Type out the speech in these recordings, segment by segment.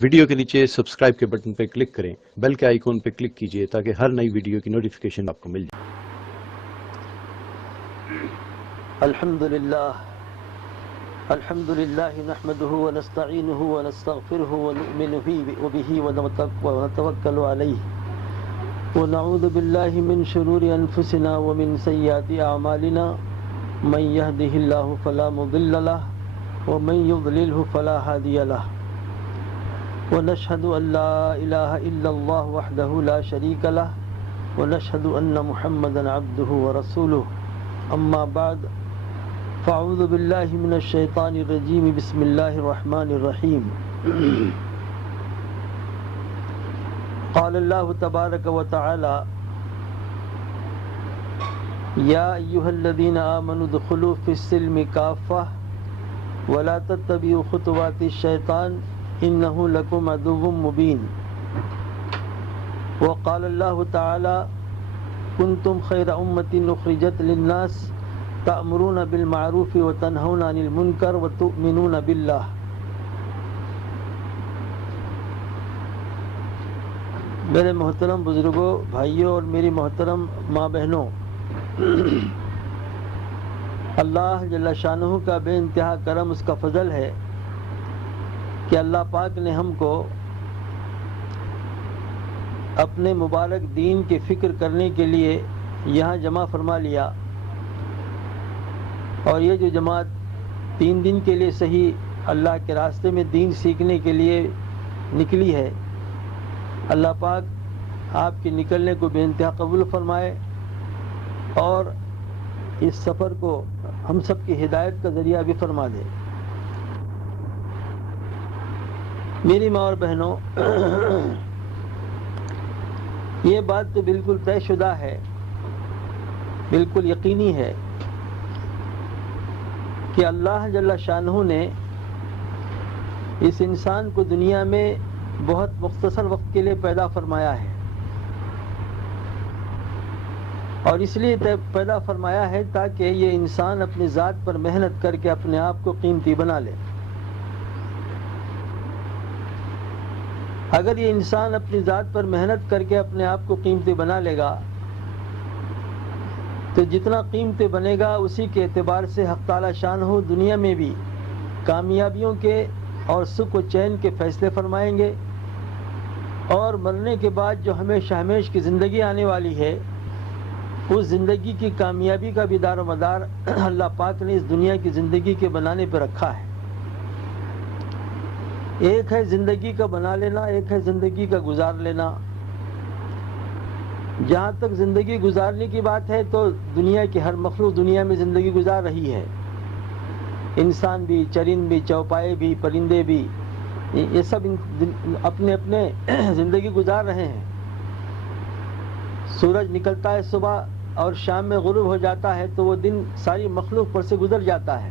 Video کے نیچے subscribe کے بٹن پہ کلک کریں، بیل کے آئیکن پہ کلک کیجئے تاکہ ہر نئی ویڈیو کی نوٹیفیکیشن آپ کو مل جائے۔ الحمد للہ نحمده ونستعینه ونستغفره ونؤمن به ونتوکل علیہ ونعوذ باللہ من شرور انفسنا ومن سیئات اعمالنا من يهده الله فلا مضل له ومن يضلله فلا هادي له ونشهد ان لا اله الا الله وحده لا شريك له ونشهد ان محمدا عبده ورسوله اما بعد فاعوذ باللہ من الشیطان الرجیم بسم اللہ الرحمن الرحیم قال اللہ تبارک و تعالی یا ایہا الذین آمنوا ادخلوا فی السلم کافہ ولا تتبعوا خطوات الشیطان انہ لکم عدو مبین وقال اللہ تعالی کنتم خیر امۃ اخرجت للناس تأمرون بالمعروف وتنہون عن المنکر وتؤمنون باللہ۔ میرے محترم بزرگوں، بھائیوں اور میری محترم ماں بہنوں، اللہ جل شانہ کا بے انتہا کرم، اس کا فضل ہے کہ اللہ پاک نے ہم کو اپنے مبارک دین کی فکر کرنے کے لیے یہاں جمع فرما لیا، اور یہ جو جماعت 3 دن کے لیے صحیح اللہ کے راستے میں دین سیکھنے کے لیے نکلی ہے، اللہ پاک آپ کے نکلنے کو بے انتہا قبول فرمائے اور اس سفر کو ہم سب کی ہدایت کا ذریعہ بھی فرما دے۔ میری ماں اور بہنوں، یہ بات تو بالکل طے شدہ ہے، بالکل یقینی ہے کہ اللہ جل شانہ نے اس انسان کو دنیا میں بہت مختصر وقت کے لیے پیدا فرمایا ہے، اور اس لیے پیدا فرمایا ہے تاکہ یہ انسان اپنی ذات پر محنت کر کے اپنے آپ کو قیمتی بنا لے۔ اگر یہ انسان اپنی ذات پر محنت کر کے اپنے آپ کو قیمتی بنا لے گا تو جتنا قیمتی بنے گا اسی کے اعتبار سے حق تعالی شانہ دنیا میں بھی کامیابیوں کے اور سکھ و چین کے فیصلے فرمائیں گے، اور مرنے کے بعد جو ہمیشہ ہمیش کی زندگی آنے والی ہے اس زندگی کی کامیابی کا بھی دار و مدار اللہ پاک نے اس دنیا کی زندگی کے بنانے پہ رکھا ہے۔ ایک ہے زندگی کا بنا لینا، ایک ہے زندگی کا گزار لینا۔ جہاں تک زندگی گزارنے کی بات ہے تو دنیا کی ہر مخلوق دنیا میں زندگی گزار رہی ہے، انسان بھی، چرند بھی، چوپائے بھی، پرندے بھی، یہ سب اپنے اپنے زندگی گزار رہے ہیں۔ سورج نکلتا ہے صبح اور شام میں غروب ہو جاتا ہے تو وہ دن ساری مخلوق پر سے گزر جاتا ہے،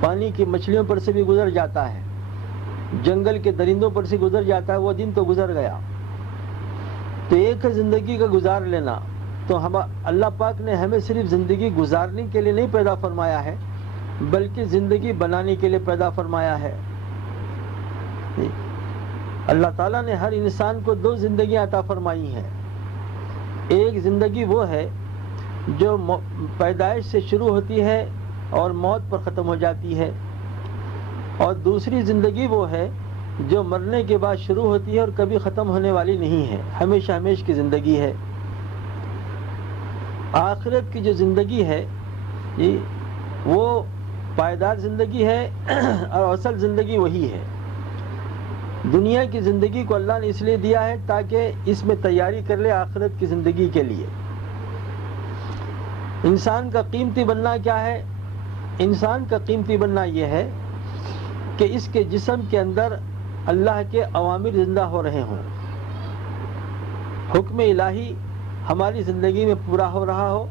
پانی کی مچھلیوں پر سے بھی گزر جاتا ہے، جنگل کے درندوں پر سے گزر جاتا ہے، وہ دن تو گزر گیا۔ تو ایک ہے زندگی کا گزار لینا، تو اللہ پاک نے ہمیں صرف زندگی گزارنے کے لیے نہیں پیدا فرمایا ہے بلکہ زندگی بنانے کے لیے پیدا فرمایا ہے۔ اللہ تعالیٰ نے ہر انسان کو 2 زندگیاں عطا فرمائی ہیں۔ ایک زندگی وہ ہے جو پیدائش سے شروع ہوتی ہے اور موت پر ختم ہو جاتی ہے، اور دوسری زندگی وہ ہے جو مرنے کے بعد شروع ہوتی ہے اور کبھی ختم ہونے والی نہیں ہے، ہمیشہ ہمیش کی زندگی ہے۔ آخرت کی جو زندگی ہے وہ پائیدار زندگی ہے اور اصل زندگی وہی ہے۔ دنیا کی زندگی کو اللہ نے اس لیے دیا ہے تاکہ اس میں تیاری کر لے آخرت کی زندگی کے لیے۔ انسان کا قیمتی بننا کیا ہے؟ انسان کا قیمتی بننا یہ ہے کہ اس کے جسم کے اندر اللہ کے اوامر زندہ ہو رہے ہوں، حکم الہی ہماری زندگی میں پورا ہو رہا ہو،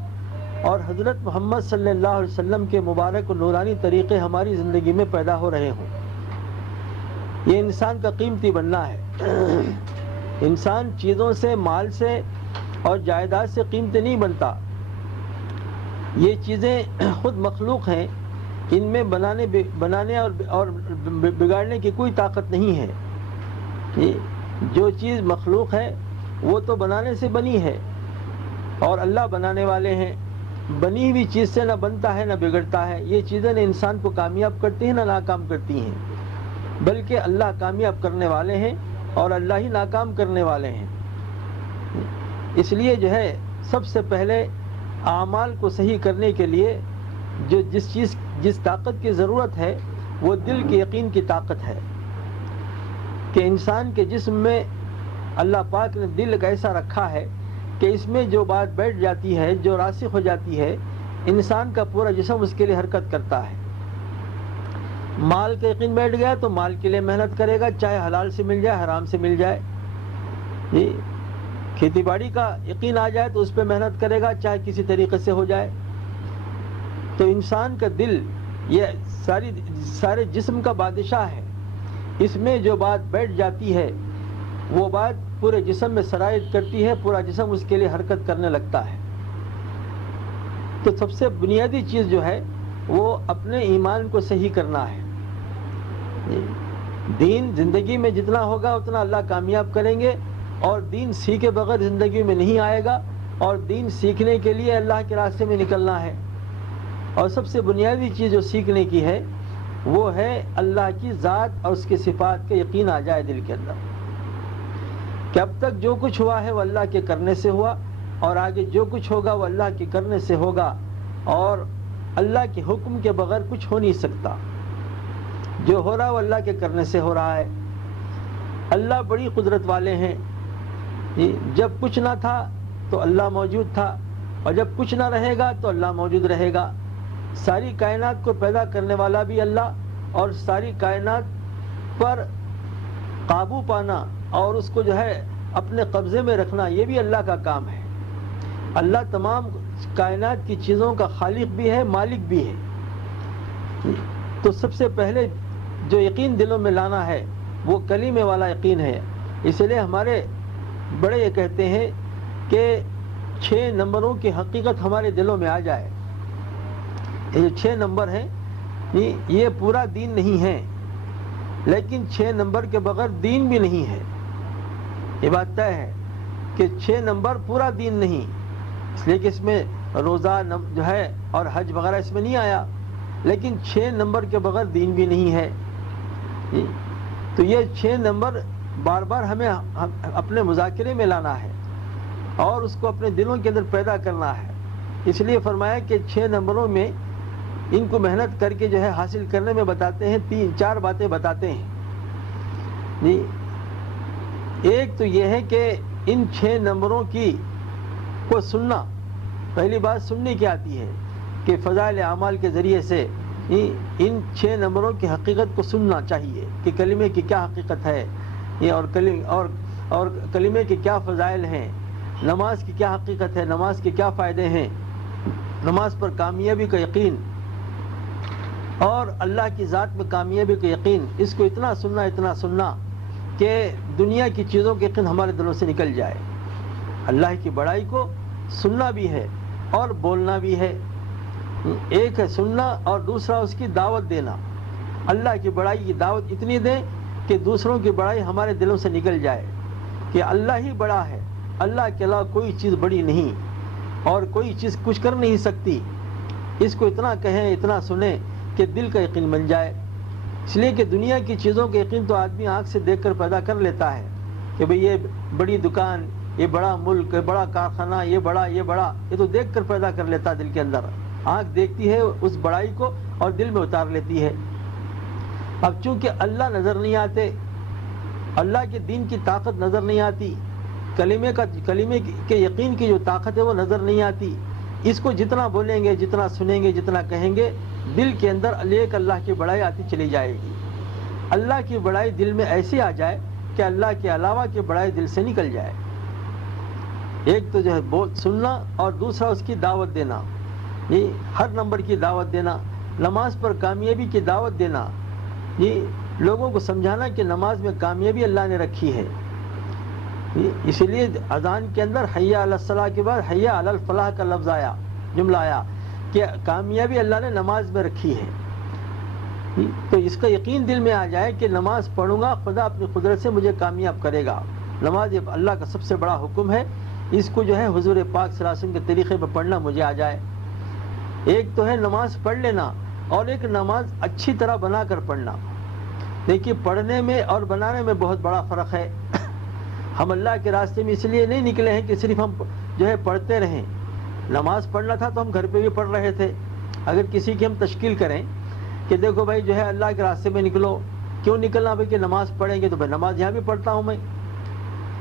اور حضرت محمد صلی اللہ علیہ وسلم کے مبارک و نورانی طریقے ہماری زندگی میں پیدا ہو رہے ہوں۔ یہ انسان کا قیمتی بننا ہے۔ انسان چیزوں سے، مال سے اور جائیداد سے قیمتی نہیں بنتا، یہ چیزیں خود مخلوق ہیں، ان میں بنانے اور بگاڑنے کی کوئی طاقت نہیں ہے۔ جو چیز مخلوق ہے وہ تو بنانے سے بنی ہے، اور اللہ بنانے والے ہیں. بنی ہوئی چیز سے نہ بنتا ہے نہ بگڑتا ہے. یہ چیزیں نہ انسان کو کامیاب کرتی ہیں نہ ناکام کرتی ہیں، بلکہ اللہ کامیاب کرنے والے ہیں اور اللہ ہی ناکام کرنے والے ہیں. اس لیے جو ہے سب سے پہلے اعمال کو صحیح کرنے کے لیے جس طاقت کی ضرورت ہے وہ دل کے یقین کی طاقت ہے، کہ انسان کے جسم میں اللہ پاک نے دل ایسا رکھا ہے کہ اس میں جو بات بیٹھ جاتی ہے، جو راسخ ہو جاتی ہے، انسان کا پورا جسم اس کے لیے حرکت کرتا ہے. مال کا یقین بیٹھ گیا تو مال کے لیے محنت کرے گا، چاہے حلال سے مل جائے حرام سے مل جائے. کھیتی باڑی کا یقین آ جائے تو اس پہ محنت کرے گا، چاہے کسی طریقے سے ہو جائے. تو انسان کا دل یہ سارے جسم کا بادشاہ ہے. اس میں جو بات بیٹھ جاتی ہے وہ بات پورے جسم میں سرایت کرتی ہے، پورا جسم اس کے لیے حرکت کرنے لگتا ہے. تو سب سے بنیادی چیز جو ہے وہ اپنے ایمان کو صحیح کرنا ہے. دین زندگی میں جتنا ہوگا اتنا اللہ کامیاب کریں گے، اور دین سیکھے بغیر زندگی میں نہیں آئے گا، اور دین سیکھنے کے لیے اللہ کے راستے میں نکلنا ہے. اور سب سے بنیادی چیز جو سیکھنے کی ہے وہ ہے اللہ کی ذات اور اس کی صفات کا یقین آ جائے دل کے اندر، کہ اب تک جو کچھ ہوا ہے وہ اللہ کے کرنے سے ہوا، اور آگے جو کچھ ہوگا وہ اللہ کے کرنے سے ہوگا، اور اللہ کے حکم کے بغیر کچھ ہو نہیں سکتا. جو ہو رہا وہ اللہ کے کرنے سے ہو رہا ہے. اللہ بڑی قدرت والے ہیں. جب کچھ نہ تھا تو اللہ موجود تھا، اور جب کچھ نہ رہے گا تو اللہ موجود رہے گا. ساری کائنات کو پیدا کرنے والا بھی اللہ، اور ساری کائنات پر قابو پانا اور اس کو جو ہے اپنے قبضے میں رکھنا یہ بھی اللہ کا کام ہے. اللہ تمام کائنات کی چیزوں کا خالق بھی ہے، مالک بھی ہے. تو سب سے پہلے جو یقین دلوں میں لانا ہے وہ کلمے والا یقین ہے. اس لیے ہمارے بڑے یہ کہتے ہیں کہ 6 نمبروں کی حقیقت ہمارے دلوں میں آ جائے. یہ جو 6 نمبر ہیں یہ پورا دین نہیں ہے، لیکن 6 نمبر کے بغیر دین بھی نہیں ہے. یہ بات طے ہے کہ 6 نمبر پورا دین نہیں، اس لیے کہ اس میں روزہ جو ہے اور حج وغیرہ اس میں نہیں آیا، لیکن 6 نمبر کے بغیر دین بھی نہیں ہے. تو یہ 6 نمبر بار بار ہمیں اپنے مذاکرے میں لانا ہے اور اس کو اپنے دلوں کے اندر پیدا کرنا ہے. اس لیے فرمایا کہ 6 نمبروں میں ان کو محنت کر کے جو ہے حاصل کرنے میں بتاتے ہیں 3-4 باتیں بتاتے ہیں. ایک تو یہ ہے کہ ان 6 نمبروں کی کو سننا. پہلی بات سننے کی آتی ہے کہ فضائل اعمال کے ذریعے سے ان 6 نمبروں کی حقیقت کو سننا چاہیے کہ کلمے کی کیا حقیقت ہے، اور کلمے کے کیا فضائل ہیں، نماز کی کیا حقیقت ہے، نماز کے کیا فائدے ہیں، نماز پر کامیابی کا یقین اور اللہ کی ذات میں کامیابی کا یقین. اس کو اتنا سننا کہ دنیا کی چیزوں کے یقین ہمارے دلوں سے نکل جائے. اللہ کی بڑائی کو سننا بھی ہے اور بولنا بھی ہے. ایک ہے سننا اور دوسرا اس کی دعوت دینا. اللہ کی بڑائی کی دعوت اتنی دیں کہ دوسروں کی بڑائی ہمارے دلوں سے نکل جائے کہ اللہ ہی بڑا ہے، اللہ کے علاوہ کوئی چیز بڑی نہیں اور کوئی چیز کچھ کر نہیں سکتی. اس کو اتنا کہیں، اتنا سنیں کہ دل کا یقین بن جائے. اس لیے کہ دنیا کی چیزوں کا یقین تو آدمی آنکھ سے دیکھ کر پیدا کر لیتا ہے کہ بھئی یہ بڑی دکان، یہ بڑا ملک، یہ بڑا کارخانہ، یہ بڑا یہ تو دیکھ کر پیدا کر لیتا دل کے اندر. آنکھ دیکھتی ہے اس بڑائی کو اور دل میں اتار لیتی ہے. اب چونکہ اللہ نظر نہیں آتے، اللہ کے دین کی طاقت نظر نہیں آتی، کلمے کے یقین کی جو طاقت ہے وہ نظر نہیں آتی. اس کو جتنا بولیں گے، جتنا سنیں گے، جتنا کہیں گے، دل کے اندر ایک اللہ کی بڑائی آتی چلی جائے گی. اللہ کی بڑائی دل میں ایسی آ جائے کہ اللہ کے علاوہ کی بڑائی دل سے نکل جائے. ایک تو جو ہے سننا اور دوسرا اس کی دعوت دینا. یہ ہر نمبر کی دعوت دینا، نماز پر کامیابی کی دعوت دینا. یہ لوگوں کو سمجھانا کہ نماز میں کامیابی اللہ نے رکھی ہے. اسی لیے اذان کے اندر حی علی الصلاح کے بعد حی علی الفلاح کا جملہ آیا کہ کامیابی اللہ نے نماز میں رکھی ہے. تو اس کا یقین دل میں آ جائے کہ نماز پڑھوں گا، خدا اپنی قدرت سے مجھے کامیاب کرے گا. نماز یہ اللہ کا سب سے بڑا حکم ہے، اس کو جو ہے حضور پاک صلی اللہ علیہ وسلم کے طریقے پر پڑھنا مجھے آ جائے. ایک تو ہے نماز پڑھ لینا، اور ایک نماز اچھی طرح بنا کر پڑھنا. دیکھیے پڑھنے میں اور بنانے میں بہت بڑا فرق ہے. ہم اللہ کے راستے میں اس لیے نہیں نکلے ہیں کہ صرف ہم جو ہے پڑھتے رہیں. نماز پڑھنا تھا تو ہم گھر پہ بھی پڑھ رہے تھے. اگر کسی کی ہم تشکیل کریں کہ دیکھو بھائی جو ہے اللہ کے راستے میں نکلو، کیوں نکلنا بھائی؟ کہ نماز پڑھیں گے. تو بھائی نماز یہاں بھی پڑھتا ہوں میں،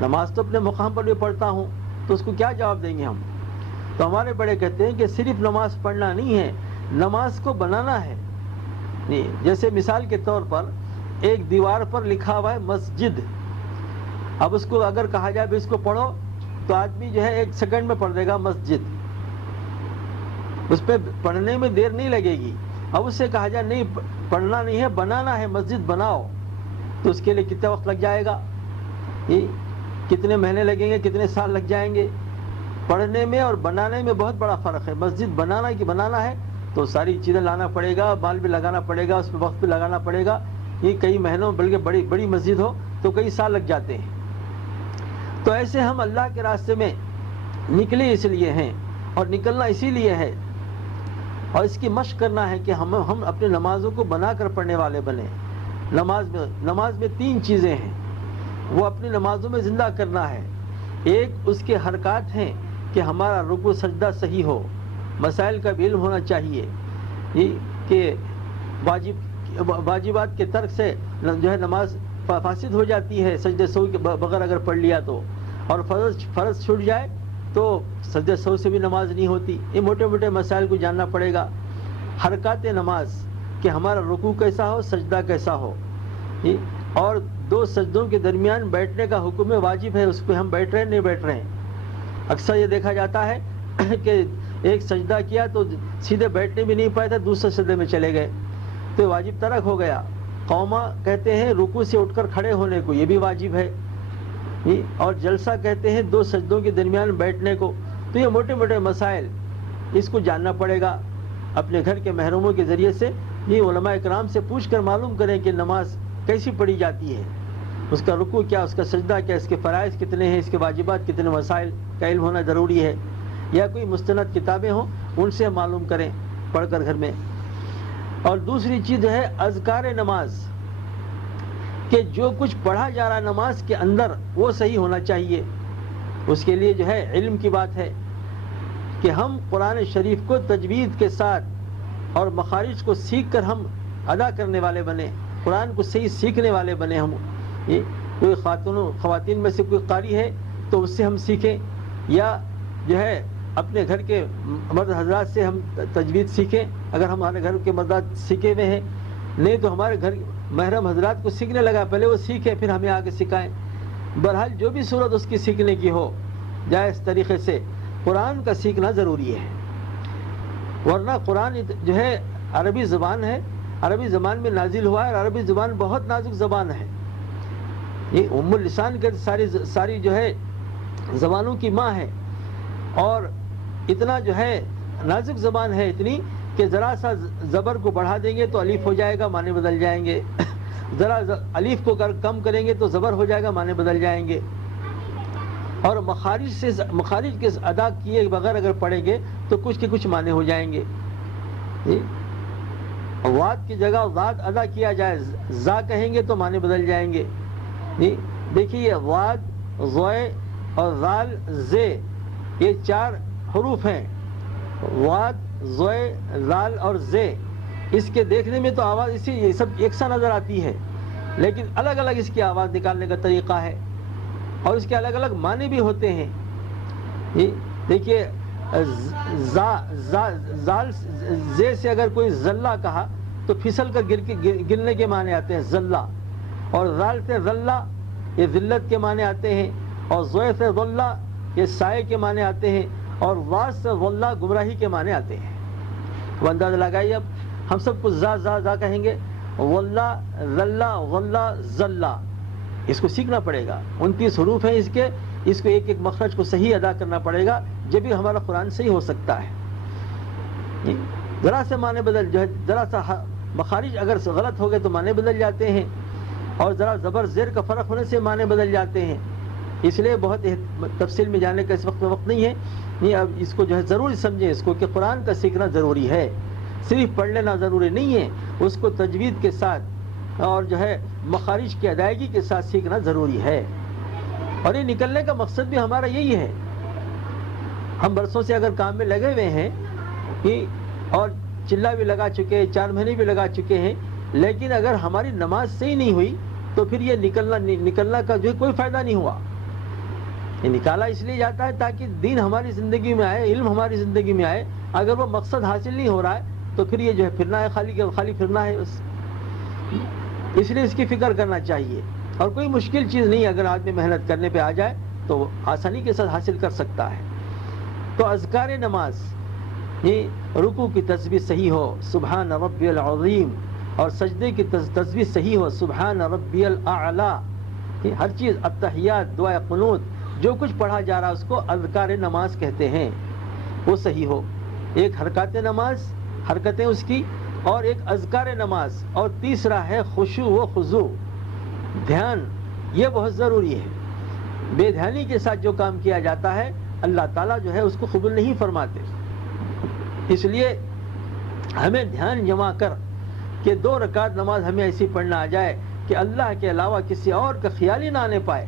نماز تو اپنے مقام پر بھی پڑھتا ہوں، تو اس کو کیا جواب دیں گے ہم؟ تو ہمارے بڑے کہتے ہیں کہ صرف نماز پڑھنا نہیں ہے، نماز کو بنانا ہے. جیسے مثال کے طور پر ایک دیوار پر لکھا ہوا ہے مسجد. اب اس کو اگر کہا جائے بھی اس کو پڑھو تو آدمی جو ہے 1 سیکنڈ میں پڑھ دے گا مسجد، اس پہ پڑھنے میں دیر نہیں لگے گی. اب اس سے کہا جائے نہیں پڑھنا نہیں ہے بنانا ہے، مسجد بناؤ، تو اس کے لیے کتنا وقت لگ جائے گا؟ کتنے مہینے لگیں گے، کتنے سال لگ جائیں گے؟ پڑھنے میں اور بنانے میں بہت بڑا فرق ہے. مسجد بنانا ہے تو ساری چیزیں لانا پڑے گا، مال بھی لگانا پڑے گا، اس پہ وقت بھی لگانا پڑے گا. یہ کئی مہینوں، بلکہ بڑی مسجد ہو تو کئی سال لگ جاتے ہیں. تو ایسے ہم اللہ کے راستے میں نکلے اس لیے ہیں، اور نکلنا اسی لیے ہے، اور اس کی مشق کرنا ہے کہ ہم اپنے نمازوں کو بنا کر پڑھنے والے بنیں. نماز میں 3 چیزیں ہیں، وہ اپنی نمازوں میں زندہ کرنا ہے. ایک اس کے حرکات ہیں کہ ہمارا رکوع سجدہ صحیح ہو، مسائل کا بھی علم ہونا چاہیے کہ واجبات کے ترک سے جو ہے نماز فاسد ہو جاتی ہے سجدہ سہو کے بغیر اگر پڑھ لیا تو، اور فرض چھوٹ جائے تو سجدہ سہو سے بھی نماز نہیں ہوتی. یہ موٹے موٹے مسائل کو جاننا پڑے گا. حرکات نماز کہ ہمارا رکوع کیسا ہو، سجدہ کیسا ہو، اور 2 سجدوں کے درمیان بیٹھنے کا حکم واجب ہے، اس پہ ہم بیٹھ رہے ہیں نہیں بیٹھ رہے ہیں. اکثر یہ دیکھا جاتا ہے کہ ایک سجدہ کیا تو سیدھے بیٹھنے بھی نہیں پائے تھے، دوسرے سجدے میں چلے گئے، تو واجب ترک ہو گیا. قوما کہتے ہیں رکوع سے اٹھ کر کھڑے ہونے کو، یہ بھی واجب ہے. اور جلسہ کہتے ہیں 2 سجدوں کے درمیان بیٹھنے کو. تو یہ موٹے موٹے مسائل، اس کو جاننا پڑے گا. اپنے گھر کے محروموں کے ذریعے سے یہ علماء اکرام سے پوچھ کر معلوم کریں کہ نماز کیسی پڑھی جاتی ہے، اس کا رکوع کیا، اس کا سجدہ کیا، اس کے فرائض کتنے ہیں، اس کے واجبات کتنے، مسائل کا علم ہونا ضروری ہے. یا کوئی مستند کتابیں ہوں ان سے معلوم کریں پڑھ کر گھر میں. اور دوسری چیز ہے اذکار نماز، کہ جو کچھ پڑھا جا رہا ہے نماز کے اندر وہ صحیح ہونا چاہیے. اس کے لیے جو ہے علم کی بات ہے کہ ہم قرآن شریف کو تجوید کے ساتھ اور مخارج کو سیکھ کر ہم ادا کرنے والے بنے، قرآن کو صحیح سیکھنے والے بنے. ہم کوئی خواتین میں سے کوئی قاری ہے تو اس سے ہم سیکھیں، یا جو ہے اپنے گھر کے مرد حضرات سے ہم تجوید سیکھیں اگر ہمارے گھر کے مردات سیکھے ہوئے ہیں. نہیں تو ہمارے گھر محرم حضرات کو سیکھنے لگا، پہلے وہ سیکھیں پھر ہمیں آگے سکھائیں. بہرحال جو بھی صورت اس کی سیکھنے کی ہو، جائز طریقے سے قرآن کا سیکھنا ضروری ہے. ورنہ قرآن جو ہے عربی زبان ہے، عربی زبان میں نازل ہوا ہے، اور عربی زبان بہت نازک زبان ہے. یہ ام اللسان کے ساری جو ہے زبانوں کی ماں ہے، اور اتنا جو ہے نازک زبان ہے، اتنی کہ ذرا سا زبر کو بڑھا دیں گے تو الف ہو جائے گا، معنی بدل جائیں گے. ذرا الف کو کم کریں گے تو زبر ہو جائے گا، معنی بدل جائیں گے. اور مخارج کے ادا کیے بغیر اگر پڑھیں گے تو کچھ کے کچھ معنی ہو جائیں گے. واد کی جگہ ذات ادا کیا جائے، زا کہیں گے تو معنی بدل جائیں گے. دیکھیے یہ واد، زوئے اور زال، زے، یہ 4 حروف ہیں. واد، زوئے، زال اور زے. اس کے دیکھنے میں تو آواز یہ سب یکساں نظر آتی ہے، لیکن الگ الگ اس کی آواز نکالنے کا طریقہ ہے، اور اس کے الگ الگ معنی بھی ہوتے ہیں. دیکھیے زال، زے سے اگر کوئی زلہ کہا تو پھسل کر گرنے کے معنی آتے ہیں زلہ، اور زال سے ذلہ یہ ذلت کے معنی آتے ہیں، اور زوئے سے ذلہ یہ سائے کے معنی آتے ہیں، اور واس سے ذلہ گمراہی کے معنی آتے ہیں. وہ اندازہ لگائیے. اب ہم سب کو زا کہیں گے، ولہ، ذلہ، غلہ، ذلہ. اس کو سیکھنا پڑے گا. 29 حروف ہیں اس کے، اس کو ایک ایک مخرج کو صحیح ادا کرنا پڑے گا، جب بھی ہمارا قرآن صحیح ہو سکتا ہے. ذرا سے معنی بدل جو ہے، ذرا سا مخارج اگر غلط ہو گئے تو معنی بدل جاتے ہیں، اور ذرا زبر زیر کا فرق ہونے سے معنی بدل جاتے ہیں. اس لیے بہت تفصیل میں جانے کا اس وقت میں وقت نہیں ہے. نہیں، اب اس کو جو ہے ضروری سمجھیں اس کو کہ قرآن کا سیکھنا ضروری ہے، صرف پڑھ لینا ضروری نہیں ہے، اس کو تجوید کے ساتھ اور جو ہے مخارج کی ادائیگی کے ساتھ سیکھنا ضروری ہے. اور یہ نکلنے کا مقصد بھی ہمارا یہی ہے. ہم برسوں سے اگر کام میں لگے ہوئے ہیں اور چلا بھی لگا چکے، 4 مہینے بھی لگا چکے ہیں، لیکن اگر ہماری نماز صحیح نہیں ہوئی تو پھر یہ نکلنا کا جو ہے کوئی فائدہ نہیں ہوا. یہ نکالا اس لیے جاتا ہے تاکہ دین ہماری زندگی میں آئے، علم ہماری زندگی میں آئے. اگر وہ مقصد حاصل نہیں ہو رہا ہے تو پھر یہ جو ہے پھرنا ہے، خالی پھرنا ہے بس. اس لیے اس کی فکر کرنا چاہیے. اور کوئی مشکل چیز نہیں، اگر آدمی محنت کرنے پہ آ جائے تو آسانی کے ساتھ حاصل کر سکتا ہے. تو اذکار نماز، یہ رکوع کی تسبیح صحیح ہو سبحان ربی العظیم، اور سجدے کی تسبیح صحیح ہو سبحان ربی الاعلی. ہر چیز التحیات، دعائے قنوت، جو کچھ پڑھا جا رہا ہے اس کو اذکار نماز کہتے ہیں، وہ صحیح ہو. ایک حرکتیں اس کی، اور ایک اذکار نماز. اور تیسرا ہے خشوع و خضوع، دھیان. یہ بہت ضروری ہے. بے دھیانی کے ساتھ جو کام کیا جاتا ہے اللہ تعالیٰ جو ہے اس کو قبول نہیں فرماتے. اس لیے ہمیں دھیان جما کر کہ 2 رکعت نماز ہمیں ایسی پڑھنا آ جائے کہ اللہ کے علاوہ کسی اور کا خیال ہی نہ آنے پائے،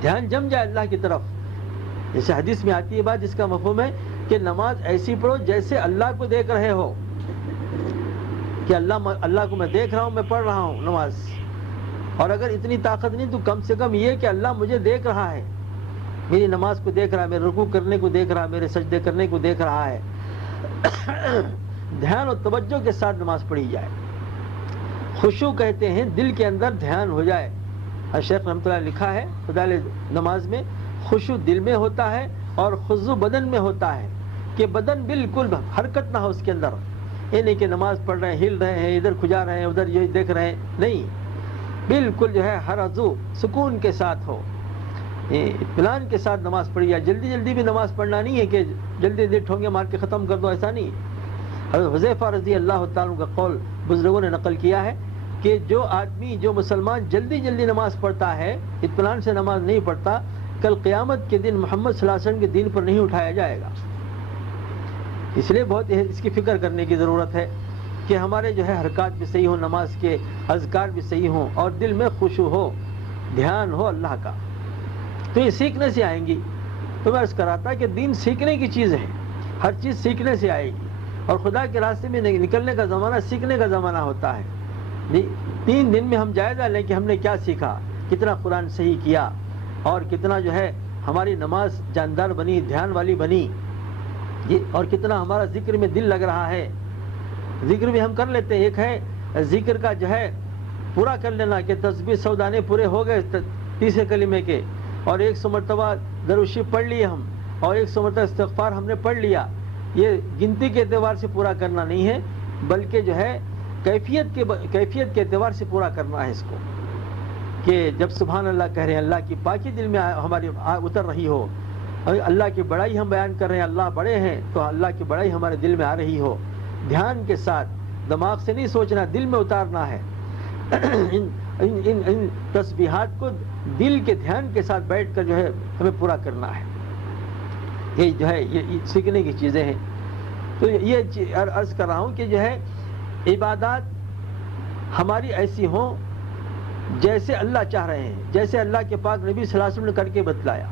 دھیان جم جائے اللہ کی طرف. جیسے حدیث میں آتی ہے بات جس کا مفہوم ہے کہ نماز ایسی پڑھو جیسے اللہ کو دیکھ رہے ہو، کہ اللہ کو میں دیکھ رہا ہوں، میں پڑھ رہا ہوں نماز. اور اگر اتنی طاقت نہیں تو کم سے کم یہ کہ اللہ مجھے دیکھ رہا ہے، میری نماز کو دیکھ رہا ہے، میرے رکوع کرنے کو دیکھ رہا ہے، میرے سجدے کرنے کو دیکھ رہا ہے. دھیان اور توجہ کے ساتھ نماز پڑھی جائے. خشوع کہتے ہیں دل کے اندر دھیان ہو جائے. شیخ رحمۃ اللہ لکھا ہے فضائل نماز میں، خشوع دل میں ہوتا ہے اور خضوع بدن میں ہوتا ہے، کہ بدن بالکل حرکت نہ ہو اس کے اندر. یہ نہیں کہ نماز پڑھ رہے ہیں، ہل رہے ہیں، ادھر کھجا رہے ہیں، ادھر یہ دیکھ رہے ہیں، نہیں. بالکل جو ہے ہر عضو سکون کے ساتھ ہو، اطمینان کے ساتھ نماز پڑھی جائے. جلدی بھی نماز پڑھنا نہیں ہے کہ جلدی ٹھونگے مار کے ختم کر دو، ایسا نہیں. حضرت حذیفہ رضی اللہ تعالیٰ کا قول بزرگوں نے نقل کیا ہے کہ جو مسلمان جلدی نماز پڑھتا ہے، اطمینان سے نماز نہیں پڑھتا، کل قیامت کے دن محمد صلی اللہ علیہ وسلم کے دین پر نہیں اٹھایا جائے گا. اس لیے بہت اس کی فکر کرنے کی ضرورت ہے کہ ہمارے جو ہے حرکات بھی صحیح ہوں، نماز کے اذکار بھی صحیح ہوں، اور دل میں خشوع ہو، دھیان ہو اللہ کا. تو یہ سیکھنے سے آئیں گی. تو میں عرض کر رہا تھا کہ دین سیکھنے کی چیز ہے، ہر چیز سیکھنے سے آئے گی. اور خدا کے راستے میں نکلنے کا زمانہ سیکھنے کا زمانہ ہوتا ہے. 3 دن میں ہم جائزہ لیں کہ ہم نے کیا سیکھا، کتنا قرآن صحیح کیا، اور کتنا جو ہے ہماری نماز جاندار بنی، دھیان والی بنی، اور کتنا ہمارا ذکر میں دل لگ رہا ہے. ذکر بھی ہم کر لیتے ہیں. ایک ہے ذکر کا جو ہے پورا کر لینا کہ تسبیح 100 دانے پورے ہو گئے 30 کلمے کے، اور 100 مرتبہ درود شریف پڑھ لیے ہم، اور 100 مرتبہ استغفار ہم نے پڑھ لیا. یہ گنتی کے اعتبار سے پورا کرنا نہیں ہے، بلکہ جو ہے کیفیت کے اعتبار سے پورا کرنا ہے اس کو، کہ جب سبحان اللہ کہہ رہے ہیں اللہ کی پاکی دل میں ہماری اتر رہی ہو، اللہ کی بڑائی ہم بیان کر رہے ہیں، اللہ بڑے ہیں تو اللہ کی بڑائی ہمارے دل میں آ رہی ہو. دھیان کے ساتھ، دماغ سے نہیں سوچنا، دل میں اتارنا ہے. ان تسبیحات کو دل کے دھیان کے ساتھ بیٹھ کر جو ہے ہمیں پورا کرنا ہے. یہ جو ہے یہ سیکھنے کی چیزیں ہیں. تو یہ عرض کر رہا ہوں کہ جو ہے عبادات ہماری ایسی ہوں جیسے اللہ چاہ رہے ہیں، جیسے اللہ کے پاک نبی صلی اللہ علیہ وسلم نے کر کے بتلایا.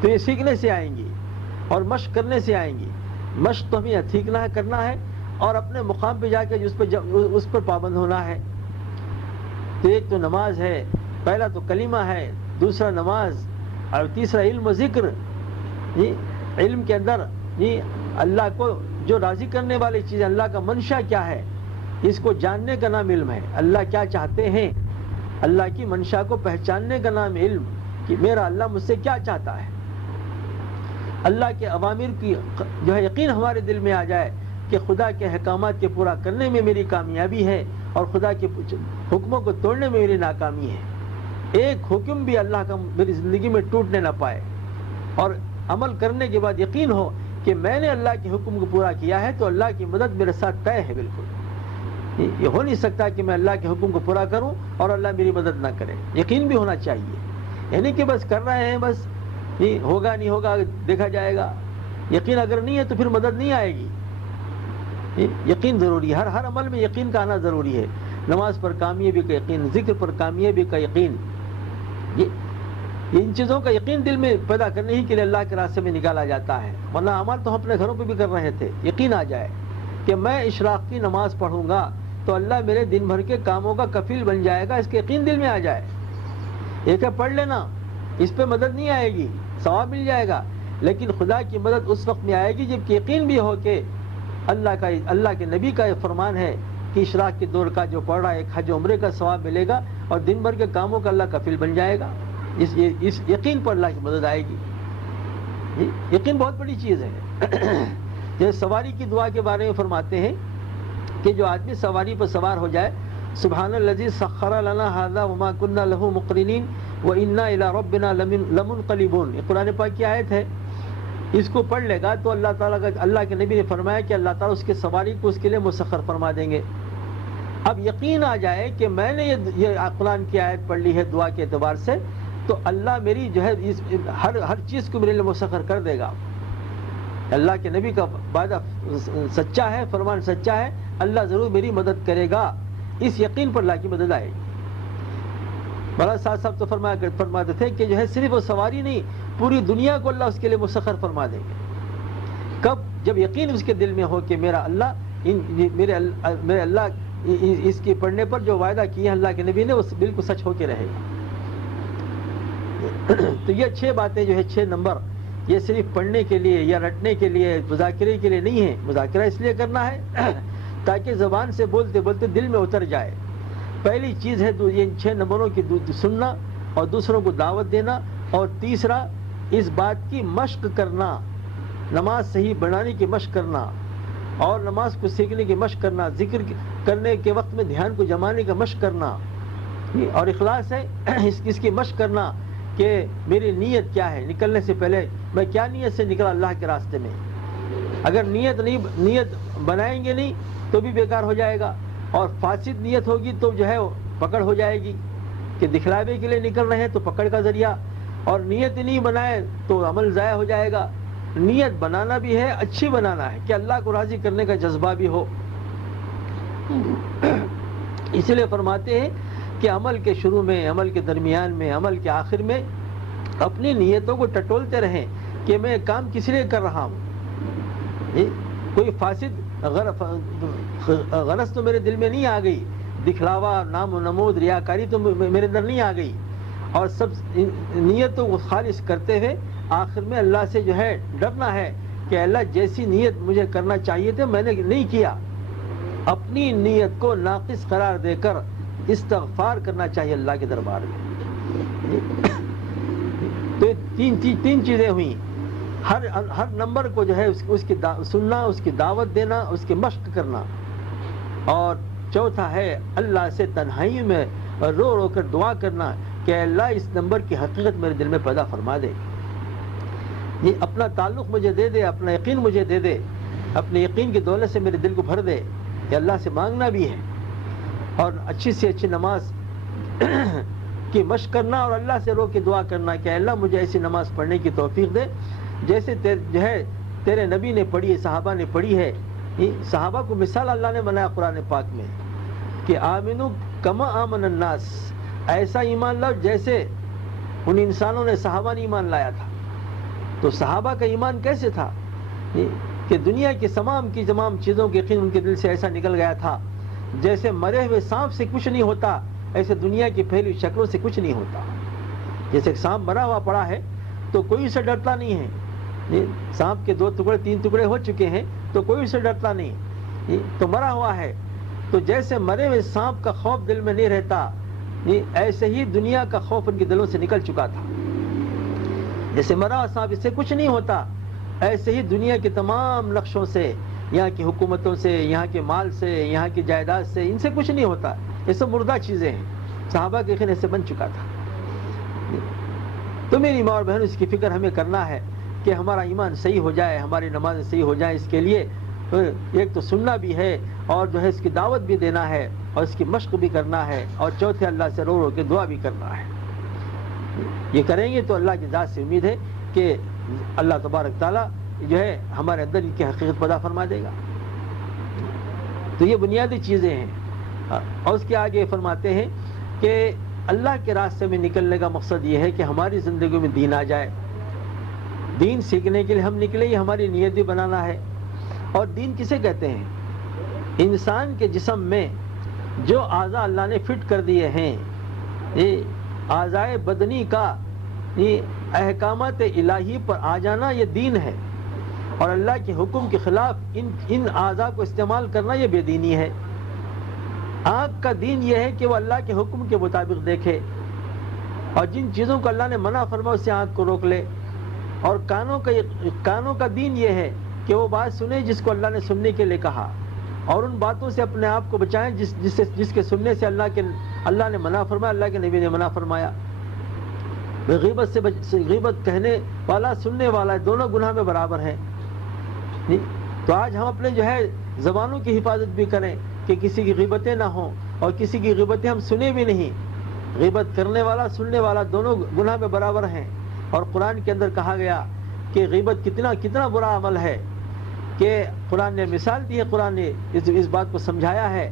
تو یہ سیکھنے سے آئیں گی اور مشق کرنے سے آئیں گی. مشق تو ہمیں سیکھنا ہے، کرنا ہے، اور اپنے مقام پہ جا کے اس پر پابند ہونا ہے. تو ایک تو نماز ہے، پہلا تو کلمہ ہے، دوسرا نماز، اور تیسرا علم و ذکر. علم کے اندر اللہ کو جو راضی کرنے والی چیز، اللہ کا منشا کیا ہے، اس کو جاننے کا نام علم ہے. اللہ کیا چاہتے ہیں، اللہ کی منشا کو پہچاننے کا نام علم، کہ میرا اللہ مجھ سے کیا چاہتا ہے. اللہ کے اوامر کی جو ہے یقین ہمارے دل میں آ جائے کہ خدا کے احکامات کے پورا کرنے میں میری کامیابی ہے، اور خدا کے حکموں کو توڑنے میں میری ناکامی ہے. ایک حکم بھی اللہ کا میری زندگی میں ٹوٹنے نہ پائے، اور عمل کرنے کے بعد یقین ہو کہ میں نے اللہ کے حکم کو پورا کیا ہے تو اللہ کی مدد میرے ساتھ طے ہے بالکل. یہ ہو نہیں سکتا کہ میں اللہ کے حکم کو پورا کروں اور اللہ میری مدد نہ کرے. یقین بھی ہونا چاہیے, یعنی کہ بس کر رہے ہیں, بس ہوگا نہیں ہوگا دیکھا جائے گا. یقین اگر نہیں ہے تو پھر مدد نہیں آئے گی. یقین ضروری ہے, ہر عمل میں یقین کا آنا ضروری ہے. نماز پر کامیابی کا یقین, ذکر پر کامیابی کا یقین, ان چیزوں کا یقین دل میں پیدا کرنے ہی کے لیے اللہ کے راستے میں نکالا جاتا ہے. ورنہ عمل تو ہم اپنے گھروں پہ بھی کر رہے تھے. یقین آ جائے کہ میں اشراق کی نماز پڑھوں گا تو اللہ میرے دن بھر کے کاموں کا کفیل بن جائے گا, اس کے یقین دل میں آ جائے. ایک ہے پڑھ لینا, اس پہ مدد نہیں آئے گی, ثواب مل جائے گا, لیکن خدا کی مدد اس وقت میں آئے گی جب کہ یقین بھی ہو کہ اللہ کے نبی کا یہ فرمان ہے کہ اشراق کے دور کا جو پڑھ رہا ہے ایک حج عمرے کا ثواب ملے گا اور دن بھر کے کاموں کا اللہ کفیل بن جائے گا. اس یقین پر اللہ کی مدد آئے گی. یقین بہت بڑی چیز ہے. جیسے سواری کی دعا کے بارے میں فرماتے ہیں کہ جو آدمی سواری پر سوار ہو جائے, سبحان الذی سخر لنا ھذا وما كنا له مقرنین وانا الی ربنا لمنقلبون, یہ قرآن پاک کی آیت ہے. اس کو پڑھ لے گا تو اللہ کے نبی نے فرمایا کہ اللہ تعالیٰ اس کے سواری کو اس کے لیے مسخر فرما دیں گے. اب یقین آ جائے کہ میں نے یہ قرآن کی آیت پڑھ لی ہے دعا کے اعتبار سے, تو اللہ میری جو ہے ہر چیز کو میرے لیے مسخر کر دے گا. اللہ کے نبی کا وعدہ سچا ہے, فرمان سچا ہے, اللہ ضرور میری مدد کرے گا. اس یقین پر اللہ کی مدد آئے گی. بڑا صاحب تو فرماتے تھے کہ جو ہے صرف وہ سواری نہیں, پوری دنیا کو اللہ اس کے لیے مسخر فرما دیں گے. کب؟ جب یقین اس کے دل میں ہو کہ میرا اللہ میرے اللہ اس کے پڑھنے پر جو وعدہ کیا ہے اللہ کے نبی نے وہ بالکل سچ ہو کے رہے گا. تو یہ 6 باتیں جو ہے 6 نمبر, یہ صرف پڑھنے کے لیے یا رٹنے کے لیے مذاکرے کے لیے نہیں ہے. مذاکرہ اس لیے کرنا ہے تاکہ زبان سے بولتے بولتے دل میں اتر جائے. پہلی چیز ہے یہ 6 نمبروں کی سننا اور دوسروں کو دعوت دینا, اور تیسرا اس بات کی مشق کرنا, نماز صحیح بنانے کی مشق کرنا اور نماز کو سیکھنے کی مشق کرنا, ذکر کرنے کے وقت میں دھیان کو جمانے کا مشق کرنا, اور اخلاص ہے اس کی مشق کرنا کہ میری نیت کیا ہے. نکلنے سے پہلے میں کیا نیت سے نکلا اللہ کے راستے میں. اگر نیت بنائیں گے نہیں تو بھی بیکار ہو جائے گا, اور فاسد نیت ہوگی تو جو ہے پکڑ ہو جائے گی کہ دکھلاوے کے لیے نکل رہے ہیں تو پکڑ کا ذریعہ, اور نیت نہیں بنائے تو عمل ضائع ہو جائے گا. نیت بنانا بھی ہے, اچھی بنانا ہے کہ اللہ کو راضی کرنے کا جذبہ بھی ہو. اسی لیے فرماتے ہیں کہ عمل کے شروع میں, عمل کے درمیان میں, عمل کے آخر میں اپنی نیتوں کو ٹٹولتے رہیں کہ میں کام کس لیے کر رہا ہوں. کوئی فاسد غرض تو میرے دل میں نہیں آ گئی, دکھلاوا, نام و نمود, ریاکاری تو میرے اندر نہیں آ گئی, اور سب نیتوں کو خالص کرتے ہوئے آخر میں اللہ سے جو ہے ڈرنا ہے کہ اللہ جیسی نیت مجھے کرنا چاہیے تھے میں نے نہیں کیا. اپنی نیت کو ناقص قرار دے کر استغفار کرنا چاہیے اللہ کے دربار میں. تو تین چیزیں ہوئیں. ہر نمبر کو جو ہے اس کی سننا, اس کی دعوت دینا, اس کی مشق کرنا, اور چوتھا ہے اللہ سے تنہائی میں رو رو کر دعا کرنا کہ اللہ اس نمبر کی حقیقت میرے دل میں پیدا فرما دے. یہ اپنا تعلق مجھے دے دے, اپنا یقین مجھے دے دے, اپنے یقین کی دولت سے میرے دل کو بھر دے. یہ اللہ سے مانگنا بھی ہے, اور اچھی سے اچھی نماز کی مشق کرنا, اور اللہ سے رو کے دعا کرنا کہ اللہ مجھے ایسی نماز پڑھنے کی توفیق دے جیسے جو ہے تیرے نبی نے پڑھی ہے, صحابہ نے پڑھی ہے. صحابہ کو مثال اللہ نے بنایا قرآن پاک میں کہ آمنو کما آمن الناس, ایسا ایمان لاؤ جیسے ان انسانوں نے, صحابہ نے ایمان لایا تھا. تو صحابہ کا ایمان کیسے تھا کہ دنیا کی تمام چیزوں کے یقین ان کے دل سے ایسا نکل گیا تھا جیسے مرے ہوئے سانپ سے کچھ نہیں ہوتا, ایسے دنیا کی پھیلی شکلوں سے کچھ نہیں ہوتا. جیسے سانپ مرا ہوا پڑا ہے تو کوئی اسے ڈرتا نہیں ہے. سانپ کے 2 ٹکڑے 3 ٹکڑے ہو چکے ہیں تو کوئی اسے ڈرتا نہیں, تو مرا ہوا ہے. تو جیسے مرے ہوئے سانپ کا خوف دل میں نہیں رہتا, ایسے ہی دنیا کا خوف ان کے دلوں سے نکل چکا تھا. جیسے مرا ہوا سانپ, اس سے کچھ نہیں ہوتا, ایسے ہی دنیا کے تمام نقشوں سے, یہاں کی حکومتوں سے, یہاں کے مال سے, یہاں کی جائیداد سے, ان سے کچھ نہیں ہوتا. یہ سب مردہ چیزیں ہیں. صحابہ کے یقین ایسے بن چکا تھا. تو میری ماں اور بہن, اس کی فکر ہمیں کرنا ہے کہ ہمارا ایمان صحیح ہو جائے، ہماری نمازیں صحیح ہو جائیں، اس کے لیے ایک تو سننا بھی ہے اور جو ہے اس کی دعوت بھی دینا ہے اور اس کی مشق بھی کرنا ہے، اور چوتھے اللہ سے رو رو کے دعا بھی کرنا ہے۔ یہ کریں گے تو اللہ کی ذات سے امید ہے کہ اللہ تبارک تعالیٰ جو ہے ہمارے اندر ان کی حقیقت پیدا فرما دے گا۔ تو یہ بنیادی چیزیں ہیں، اور اس کے آگے فرماتے ہیں کہ اللہ کے راستے میں نکلنے کا مقصد یہ ہے کہ ہماری زندگی میں دین آ جائے۔ دین سیکھنے کے لیے ہم نکلے، یہ ہماری نیت بھی بنانا ہے۔ اور دین کسے کہتے ہیں؟ انسان کے جسم میں جو اعضاء اللہ نے فٹ کر دیے ہیں، یہ اعضائے بدنی کا یہ احکامات الہی پر آ جانا، یہ دین ہے۔ اور اللہ کے حکم کے خلاف ان اعضاء کو استعمال کرنا، یہ بے دینی ہے۔ آنکھ کا دین یہ ہے کہ وہ اللہ کے حکم کے مطابق دیکھے، اور جن چیزوں کو اللہ نے منع فرمایا اس سے آنکھ کو روک لے۔ اور کانوں کا دین یہ ہے کہ وہ بات سنے جس کو اللہ نے سننے کے لیے کہا، اور ان باتوں سے اپنے آپ کو بچائیں جس کے سننے سے اللہ نے منع فرمایا، اللہ کے نبی نے منع فرمایا۔ غیبت کہنے والا سننے والا دونوں گناہ میں برابر ہیں۔ تو آج ہم اپنے جو ہے زبانوں کی حفاظت بھی کریں کہ کسی کی غیبتیں نہ ہوں، اور کسی کی غیبتیں ہم سنیں بھی نہیں۔ غیبت کرنے والا سننے والا دونوں گناہ میں برابر ہیں۔ اور قرآن کے اندر کہا گیا کہ غیبت کتنا برا عمل ہے، کہ قرآن نے مثال دی ہے، قرآن نے اس بات کو سمجھایا ہے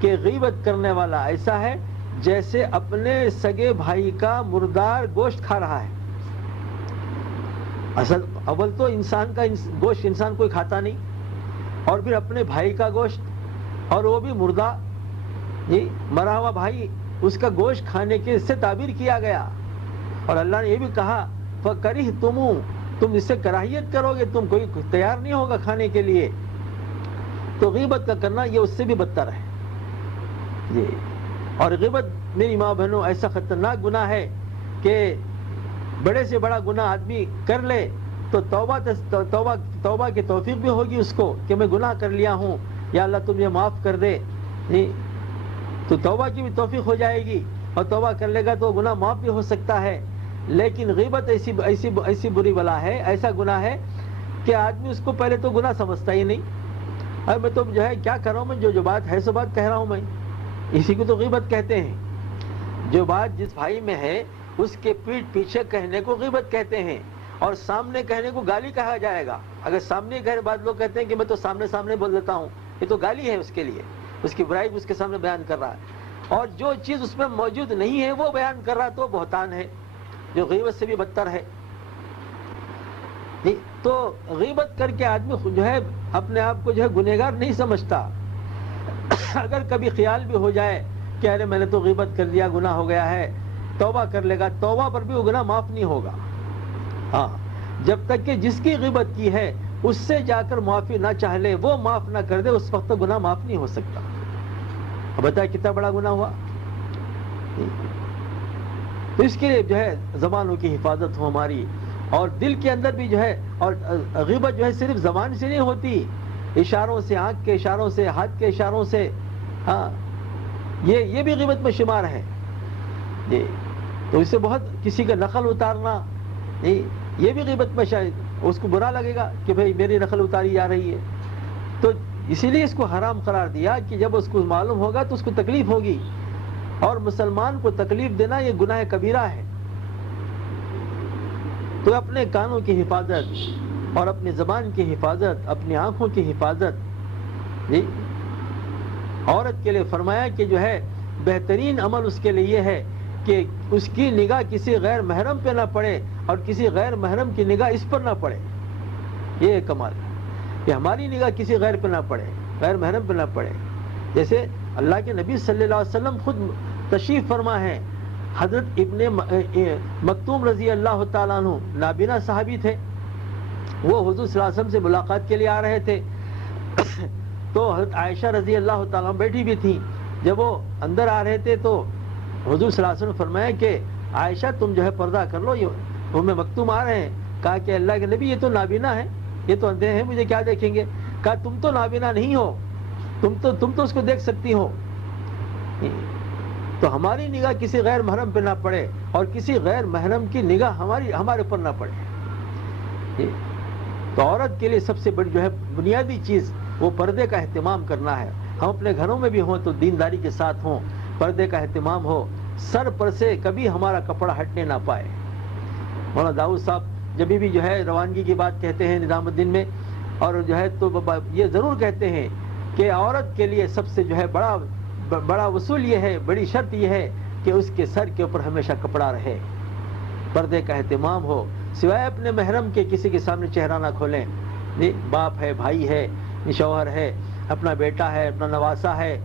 کہ غیبت کرنے والا ایسا ہے جیسے اپنے سگے بھائی کا مردار گوشت کھا رہا ہے۔ اول تو انسان کا گوشت انسان کوئی کھاتا نہیں، اور پھر اپنے بھائی کا گوشت، اور وہ بھی مردہ، مرا ہوا بھائی، اس کا گوشت کھانے کے اس سے تعبیر کیا گیا۔ اور اللہ نے یہ بھی کہا فَكَرِهْتُمُوهُ، تم اس سے کراہیت کرو گے، تم کوئی تیار نہیں ہوگا کھانے کے لیے۔ تو غیبت کا کرنا یہ اس سے بھی بدتر ہے جی۔ اور غیبت میری ماں بہنوں ایسا خطرناک گناہ ہے کہ بڑے سے بڑا گناہ آدمی کر لے تو توبہ کی توفیق بھی ہوگی اس کو کہ میں گناہ کر لیا ہوں، یا اللہ تم یہ معاف کر دے، تو توبہ کی بھی توفیق ہو جائے گی، اور توبہ کر لے گا تو گناہ معاف بھی ہو سکتا ہے۔ لیکن غیبت ایسی بری بلا ہے، ایسا گناہ ہے کہ آدمی اس کو پہلے تو گناہ سمجھتا ہی نہیں۔ اب میں تو جو ہے کیا کر رہا ہوں، میں جو بات ہے سو بات کہہ رہا ہوں میں، اسی کو تو غیبت کہتے ہیں۔ جو بات جس بھائی میں ہے اس کے پیٹھ پیچھے کہنے کو غیبت کہتے ہیں، اور سامنے کہنے کو گالی کہا جائے گا۔ اگر سامنے کہنے بعد لوگ کہتے ہیں کہ میں تو سامنے بول دیتا ہوں، یہ تو گالی ہے اس کے لیے، اس کی برائی اس کے سامنے بیان کر رہا ہے، اور جو چیز اس میں موجود نہیں ہے وہ بیان کر رہا تو بہتان ہے، جو غیبت سے بھی بدتر ہے۔ تو غیبت کر کے آدمی جو ہے اپنے آپ کو جو ہے گنہگار نہیں سمجھتا۔ اگر کبھی خیال بھی ہو جائے کہ ارے میں نے تو غیبت کر دیا، گناہ ہو گیا ہے، توبہ کر لے گا، توبہ پر بھی وہ گناہ معاف نہیں ہوگا۔ ہاں، جب تک کہ جس کی غیبت کی ہے اس سے جا کر معافی نہ چاہ لے، وہ معاف نہ کر دے، اس وقت تک گناہ معاف نہیں ہو سکتا۔ اب بتائیں کتنا بڑا گناہ ہوا۔ تو اس کے لیے جو ہے زبانوں کی حفاظت ہو ہماری، اور دل کے اندر بھی جو ہے، اور غیبت جو ہے صرف زبان سے نہیں ہوتی، اشاروں سے، آنکھ کے اشاروں سے، ہاتھ کے اشاروں سے، ہاں یہ بھی غیبت میں شمار ہے جی۔ تو اس سے بہت کسی کا نقل اتارنا، یہ بھی غیبت میں شاید اس کو برا لگے گا کہ بھئی میری نقل اتاری جا رہی ہے، تو اسی لیے اس کو حرام قرار دیا کہ جب اس کو معلوم ہوگا تو اس کو تکلیف ہوگی، اور مسلمان کو تکلیف دینا یہ گناہ کبیرہ ہے۔ تو اپنے کانوں کی حفاظت، اور اپنی زبان کی حفاظت، اپنی آنکھوں کی حفاظت جی۔ عورت کے لیے فرمایا کہ جو ہے بہترین عمل اس کے لیے یہ ہے کہ اس کی نگاہ کسی غیر محرم پہ نہ پڑے، اور کسی غیر محرم کی نگاہ اس پر نہ پڑے۔ یہ کمال ہے کہ ہماری نگاہ کسی غیر پہ نہ پڑے، غیر محرم پہ نہ پڑے۔ جیسے اللہ کے نبی صلی اللہ علیہ وسلم خود تشریف فرما ہے، حضرت ابن مکتوم رضی اللہ تعالیٰ عنہ نابینا صحابی تھے، وہ حضور صلی اللہ علیہ وسلم سے ملاقات کے لیے آ رہے تھے، تو حضرت عائشہ رضی اللہ تعالیٰ عنہ بیٹھی بھی تھیں۔ جب وہ اندر آ رہے تھے تو حضور صلی اللہ علیہ وسلم فرمایا کہ عائشہ تم جو ہے پردہ کر لو، یہ ہمیں مکتوم آ رہے ہیں۔ کہا کہ اللہ کے نبی یہ تو نابینا ہے، یہ تو اندھے ہیں، مجھے کیا دیکھیں گے؟ کہا تم تو نابینا نہیں ہو، تم تو اس کو دیکھ سکتی ہو۔ تو ہماری نگاہ کسی غیر محرم پہ نہ پڑے، اور کسی غیر محرم کی نگاہ ہمارے اوپر نہ پڑے۔ تو عورت کے لیے سب سے بڑی جو ہے بنیادی چیز وہ پردے کا اہتمام کرنا ہے. ہم اپنے گھروں میں بھی ہوں تو دینداری کے ساتھ ہوں, پردے کا اہتمام ہو, سر پر سے کبھی ہمارا کپڑا ہٹنے نہ پائے. مولانا داؤد صاحب جب بھی جو ہے روانگی کی بات کہتے ہیں نظام الدین میں, اور جو ہے تو یہ ضرور کہتے ہیں کہ عورت کے لیے سب سے جو ہے بڑا وصول یہ ہے, بڑی شرط یہ ہے کہ اس کے سر کے اوپر ہمیشہ کپڑا رہے, پردے کا اہتمام ہو, سوائے اپنے محرم کے کسی کے سامنے چہرہ نہ کھولیں. باپ ہے, بھائی ہے, شوہر ہے, اپنا بیٹا ہے, اپنا نواسا ہے,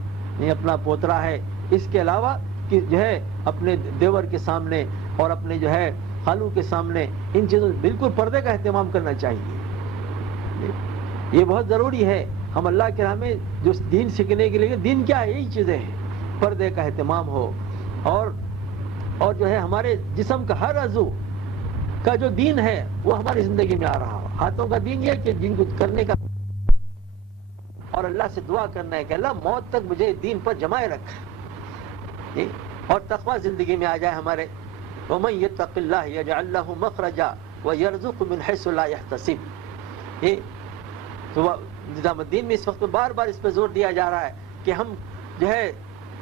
اپنا پوترا ہے, اس کے علاوہ کہ جو ہے اپنے دیور کے سامنے اور اپنے جو ہے خالو کے سامنے ان چیزوں بالکل پردے کا اہتمام کرنا چاہیے. یہ بہت ضروری ہے. ہم اللہ کے راہ میں جو دین سیکھنے کے لیے, دین کیا ہے, یہی چیزیں ہیں, پردے کا اہتمام ہو, اور جو ہے ہمارے جسم کا ہر عضو کا جو دین ہے وہ ہماری زندگی میں آ رہا ہو. ہاتھوں کا دین یہ کہ دین کو کرنے کا, اور اللہ سے دعا کرنا ہے کہ اللہ موت تک مجھے دین پر جمائے رکھ, اور تقوی زندگی میں آ جائے ہمارے. وَمَن يَتَّقِ اللَّهَ يَجْعَل لَّهُ مَخْرَجًا وَيَرْزُقْهُ مِنْ حَيْثُ لَا يَحْتَسِبُ. تو نظام الدین میں اس وقت بار بار اس پہ زور دیا جا رہا ہے کہ ہم جو ہے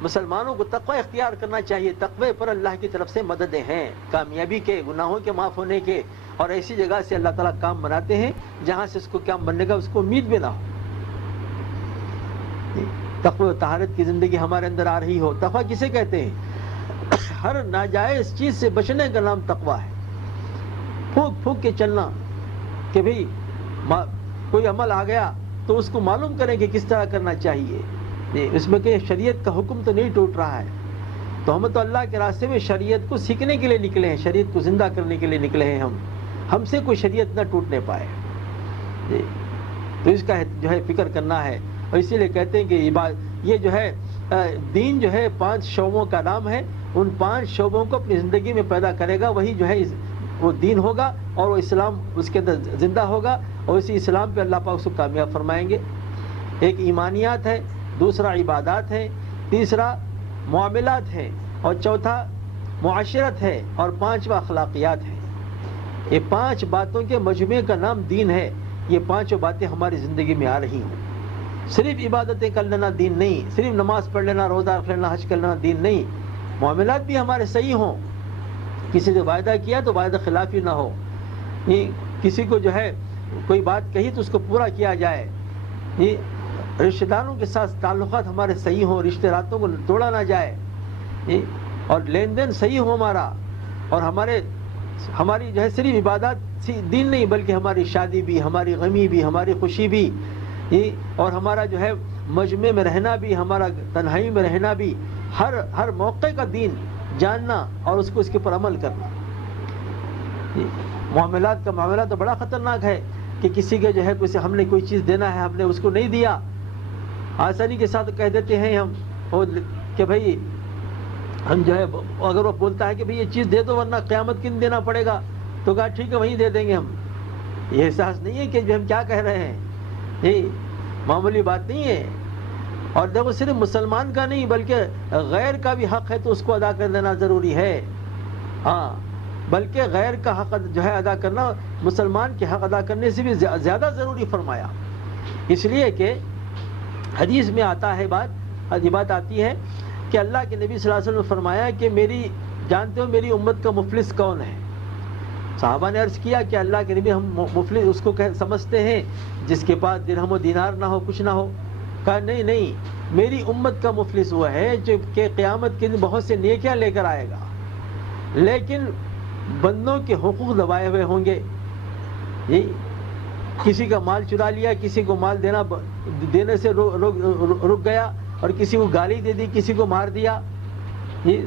مسلمانوں کو تقوی اختیار کرنا چاہیے. تقوی پر اللہ کی طرف سے مددیں ہیں, کامیابی کے, گناہوں کے معاف ہونے کے, اور ایسی جگہ سے اللہ تعالیٰ کام بناتے ہیں جہاں سے اس کو کام بننے کا اس کو امید بھی نہ ہو. تقوی و طہارت کی زندگی ہمارے اندر آ رہی ہو. تقوی کسے کہتے ہیں؟ ہر ناجائز چیز سے بچنے کا نام تقوی ہے. پھونک پھونک کے چلنا کہ بھئی کوئی عمل آ گیا تو اس کو معلوم کریں کہ کس طرح کرنا چاہیے. اس میں کہ شریعت کا حکم تو نہیں ٹوٹ رہا ہے, تو ہم تو اللہ کے راستے میں شریعت کو سیکھنے کے لیے نکلے ہیں, شریعت کو زندہ کرنے کے لیے نکلے ہیں. ہم سے کوئی شریعت نہ ٹوٹنے پائے, تو اس کا جو ہے فکر کرنا ہے. اور اسی لیے کہتے ہیں کہ یہ جو ہے دین جو ہے 5 شعبوں کا نام ہے. ان 5 شعبوں کو اپنی زندگی میں پیدا کرے گا, وہی جو ہے وہ دین ہوگا, اور وہ اسلام اس کے اندر زندہ ہوگا, اور اسی اسلام پہ اللہ پاک اس کو کامیاب فرمائیں گے. ایک ایمانیات ہے, دوسرا عبادات ہے, تیسرا معاملات ہے, اور چوتھا معاشرت ہے, اور 5واں اخلاقیات ہے. یہ 5 باتوں کے مجموعے کا نام دین ہے. یہ 5 باتیں ہماری زندگی میں آ رہی ہوں. صرف عبادتیں کر لینا دین نہیں, صرف نماز پڑھ لینا, روزہ رکھ لینا, حج کر لینا دین نہیں. معاملات بھی ہمارے صحیح ہوں, کسی سے وعدہ کیا تو وعدہ خلافی نہ ہو, کسی کو جو ہے کوئی بات کہی تو اس کو پورا کیا جائے. رشتہ داروں کے ساتھ تعلقات ہمارے صحیح ہوں, رشتہ ناتوں کو توڑا نہ جائے, اور لین دین صحیح ہو ہمارا. اور ہماری جو ہے صرف عبادات دین نہیں, بلکہ ہماری شادی بھی, ہماری غمی بھی, ہماری خوشی بھی, اور ہمارا جو ہے مجمع میں رہنا بھی, ہمارا تنہائی میں رہنا بھی, ہر موقع کا دین جاننا اور اس کے پر عمل کرنا. معاملات کا معاملہ تو بڑا خطرناک ہے کہ کسی کے جو ہے ہم نے کوئی چیز دینا ہے, ہم نے اس کو نہیں دیا, آسانی کے ساتھ کہہ دیتے ہیں ہم کہ بھائی ہم جو ہے, اگر وہ بولتا ہے کہ بھائی یہ چیز دے دو ورنہ قیامت کن دینا پڑے گا, تو کہا ٹھیک ہے وہیں دے دیں گے ہم. یہ احساس نہیں ہے کہ جو ہم کیا کہہ رہے ہیں, یہ معمولی بات نہیں ہے. اور دیکھو صرف مسلمان کا نہیں بلکہ غیر کا بھی حق ہے تو اس کو ادا کر دینا ضروری ہے. ہاں, بلکہ غیر کا حق جو ہے ادا کرنا مسلمان کے حق ادا کرنے سے بھی زیادہ ضروری فرمایا. اس لیے کہ حدیث میں آتا ہے یہ بات آتی ہے کہ اللہ کے نبی صلی اللہ علیہ وسلم نے فرمایا کہ جانتے ہو میری امت کا مفلس کون ہے؟ صحابہ نے عرض کیا کہ اللہ کے نبی ہم مفلس اس کو سمجھتے ہیں جس کے پاس درہم و دینار نہ ہو, کچھ نہ ہو. کہا نہیں, میری امت کا مفلس وہ ہے جو کہ قیامت کے دن بہت سے نیکیاں لے کر آئے گا, لیکن بندوں کے حقوق دبائے ہوئے ہوں گے. کسی کا مال چرا لیا, کسی کو مال دینے سے رک گیا, اور کسی کو گالی دے دی, کسی کو مار دیا,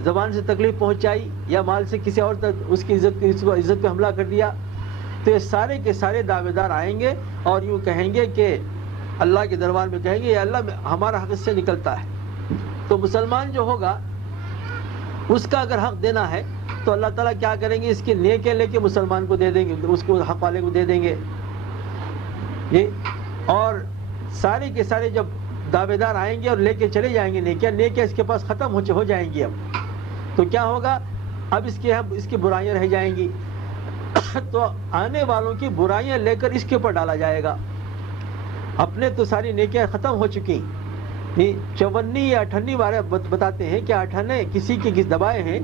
زبان سے تکلیف پہنچائی, یا مال سے کسی اور اس کی عزت پہ حملہ کر دیا. تو یہ سارے کے سارے دعوے دار آئیں گے اور یوں کہیں گے کہ اللہ کے دربار میں کہیں گے یا اللہ ہمارا حق اس سے نکلتا ہے. تو مسلمان جو ہوگا اس کا اگر حق دینا ہے تو اللہ تعالیٰ کیا کریں گے, اس کے نیکے لے کے مسلمان کو دے دیں گے, اس کو حق والے کو دے دیں گے. اور سارے کے سارے جب دعوے دار آئیں گے اور لے کے چلے جائیں گے نیکیاں اس کے پاس ختم ہو جائیں گی. اب تو کیا ہوگا, اب اس کی برائیاں رہ جائیں گی. تو آنے والوں کی برائیاں لے کر اس کے اوپر ڈالا جائے گا. اپنے تو ساری نیکیاں ختم ہو چکی. 54 یا 58 بارے بتاتے ہیں کہ 58 کسی کے دبائے ہیں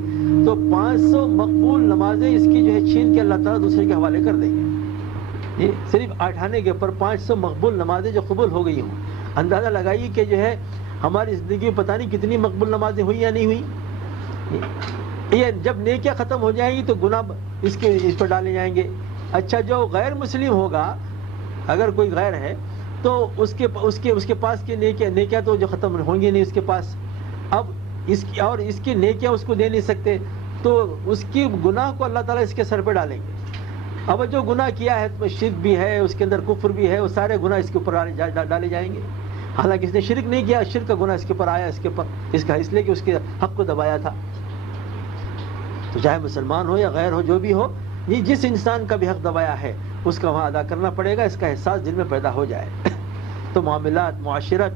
تو 500 مقبول نمازیں اس کی جو ہے چھین کے اللہ تعالیٰ دوسرے کے حوالے کر دیں گے. صرف 58 کے اوپر 500 مقبول نمازیں جو قبول ہو گئی ہوں. اندازہ لگائیے کہ جو ہے ہماری زندگی میں پتہ نہیں کتنی مقبول نمازیں ہوئی یا نہیں ہوئی. یہ جب نیکیاں ختم ہو جائیں گی تو گناہ اس پر ڈالے جائیں گے. اچھا جو غیر مسلم ہوگا، اگر کوئی غیر ہے تو اس کے پاس کی نیکیاں تو جو ختم ہوں گی نہیں اس کے پاس. اب اس کی نیکیاں اس کو دے نہیں سکتے تو اس کی گناہ کو اللہ تعالیٰ اس کے سر پہ ڈالیں گے. اب جو گناہ کیا ہے تو شرک بھی ہے، اس کے اندر کفر بھی ہے، وہ سارے گناہ اس کے اوپر ڈالے جائیں گے. حالانکہ اس نے شرک نہیں کیا، شرک کا گناہ اس کے اوپر آیا اس لیے کہ اس کے حق کو دبایا تھا. تو چاہے مسلمان ہو یا غیر ہو جو بھی ہو، یہ جس انسان کا بھی حق دبایا ہے اس کا وہاں ادا کرنا پڑے گا. اس کا احساس دل میں پیدا ہو جائے تو معاملات، معاشرت،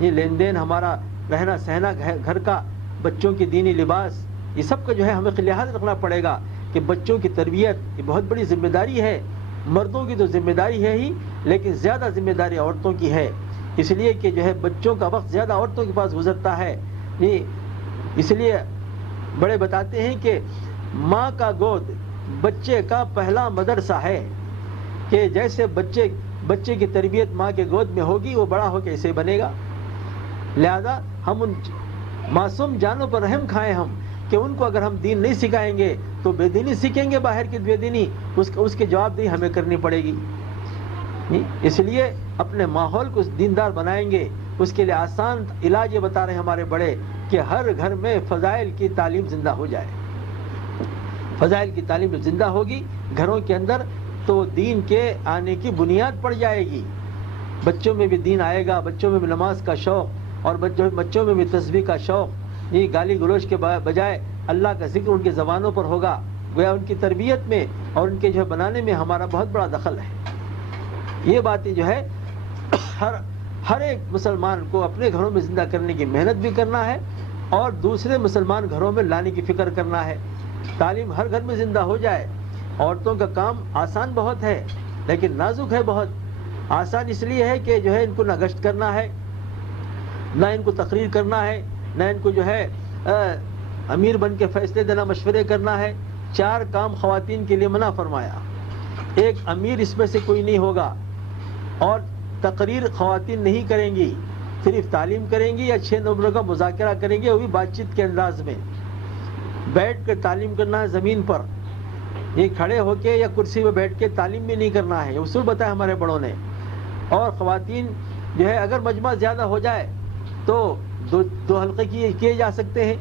یہ لین دین، ہمارا رہنا سہنا، گھر کا، بچوں کی دینی لباس، یہ سب کا جو ہے ہمیں لحاظ رکھنا پڑے گا کہ بچوں کی تربیت یہ بہت بڑی ذمہ داری ہے. مردوں کی تو ذمہ داری ہے ہی، لیکن زیادہ ذمہ داری عورتوں کی ہے. اس لیے کہ جو ہے بچوں کا وقت زیادہ عورتوں کے پاس گزرتا ہے. اس لیے بڑے بتاتے ہیں کہ ماں کا گود بچے کا پہلا مدرسہ ہے، کہ جیسے بچے کی تربیت ماں کے گود میں ہوگی وہ بڑا ہو کے ایسے بنے گا. لہذا ہم ان معصوم جانوں پر رحم کھائیں ہم کہ ان کو اگر ہم دین نہیں سکھائیں گے تو بے دینی سیکھیں گے، باہر کی بے دینی، اس کے جواب دہی ہمیں کرنی پڑے گی. اس لیے اپنے ماحول کو دیندار بنائیں گے. اس کے لیے آسان علاج یہ بتا رہے ہیں ہمارے بڑے کہ ہر گھر میں فضائل کی تعلیم زندہ ہو جائے. فضائل کی تعلیم زندہ ہوگی گھروں کے اندر تو دین کے آنے کی بنیاد پڑ جائے گی. بچوں میں بھی دین آئے گا، بچوں میں بھی نماز کا شوق، اور بچوں میں بھی تسبیح کا شوق. یہ گالی گلوچ کے بجائے اللہ کا ذکر ان کی زبانوں پر ہوگا. گویا ان کی تربیت میں اور ان کے جو ہے بنانے میں ہمارا بہت بڑا دخل ہے. یہ باتیں جو ہے ہر ایک مسلمان کو اپنے گھروں میں زندہ کرنے کی محنت بھی کرنا ہے اور دوسرے مسلمان گھروں میں لانے کی فکر کرنا ہے. تعلیم ہر گھر میں زندہ ہو جائے. عورتوں کا کام آسان بہت ہے لیکن نازک ہے بہت. آسان اس لیے ہے کہ جو ہے ان کو نہ گشت کرنا ہے، نہ ان کو تقریر کرنا ہے، نہ ان کو جو ہے امیر بن کے فیصلے دینا، مشورے کرنا ہے. 4 کام خواتین کے لیے منع فرمایا. ایک امیر اس میں سے کوئی نہیں ہوگا، اور تقریر خواتین نہیں کریں گی، صرف تعلیم کریں گی یا 6 نمبروں کا مذاکرہ کریں گے، وہ بھی بات چیت کے انداز میں. بیٹھ کر تعلیم کرنا ہے زمین پر، یہ کھڑے ہو کے یا کرسی میں بیٹھ کے تعلیم بھی نہیں کرنا ہے. اصول بتایا ہمارے بڑوں نے. اور خواتین جو ہے اگر مجمع زیادہ ہو جائے تو دو حلقے کیے جا سکتے ہیں.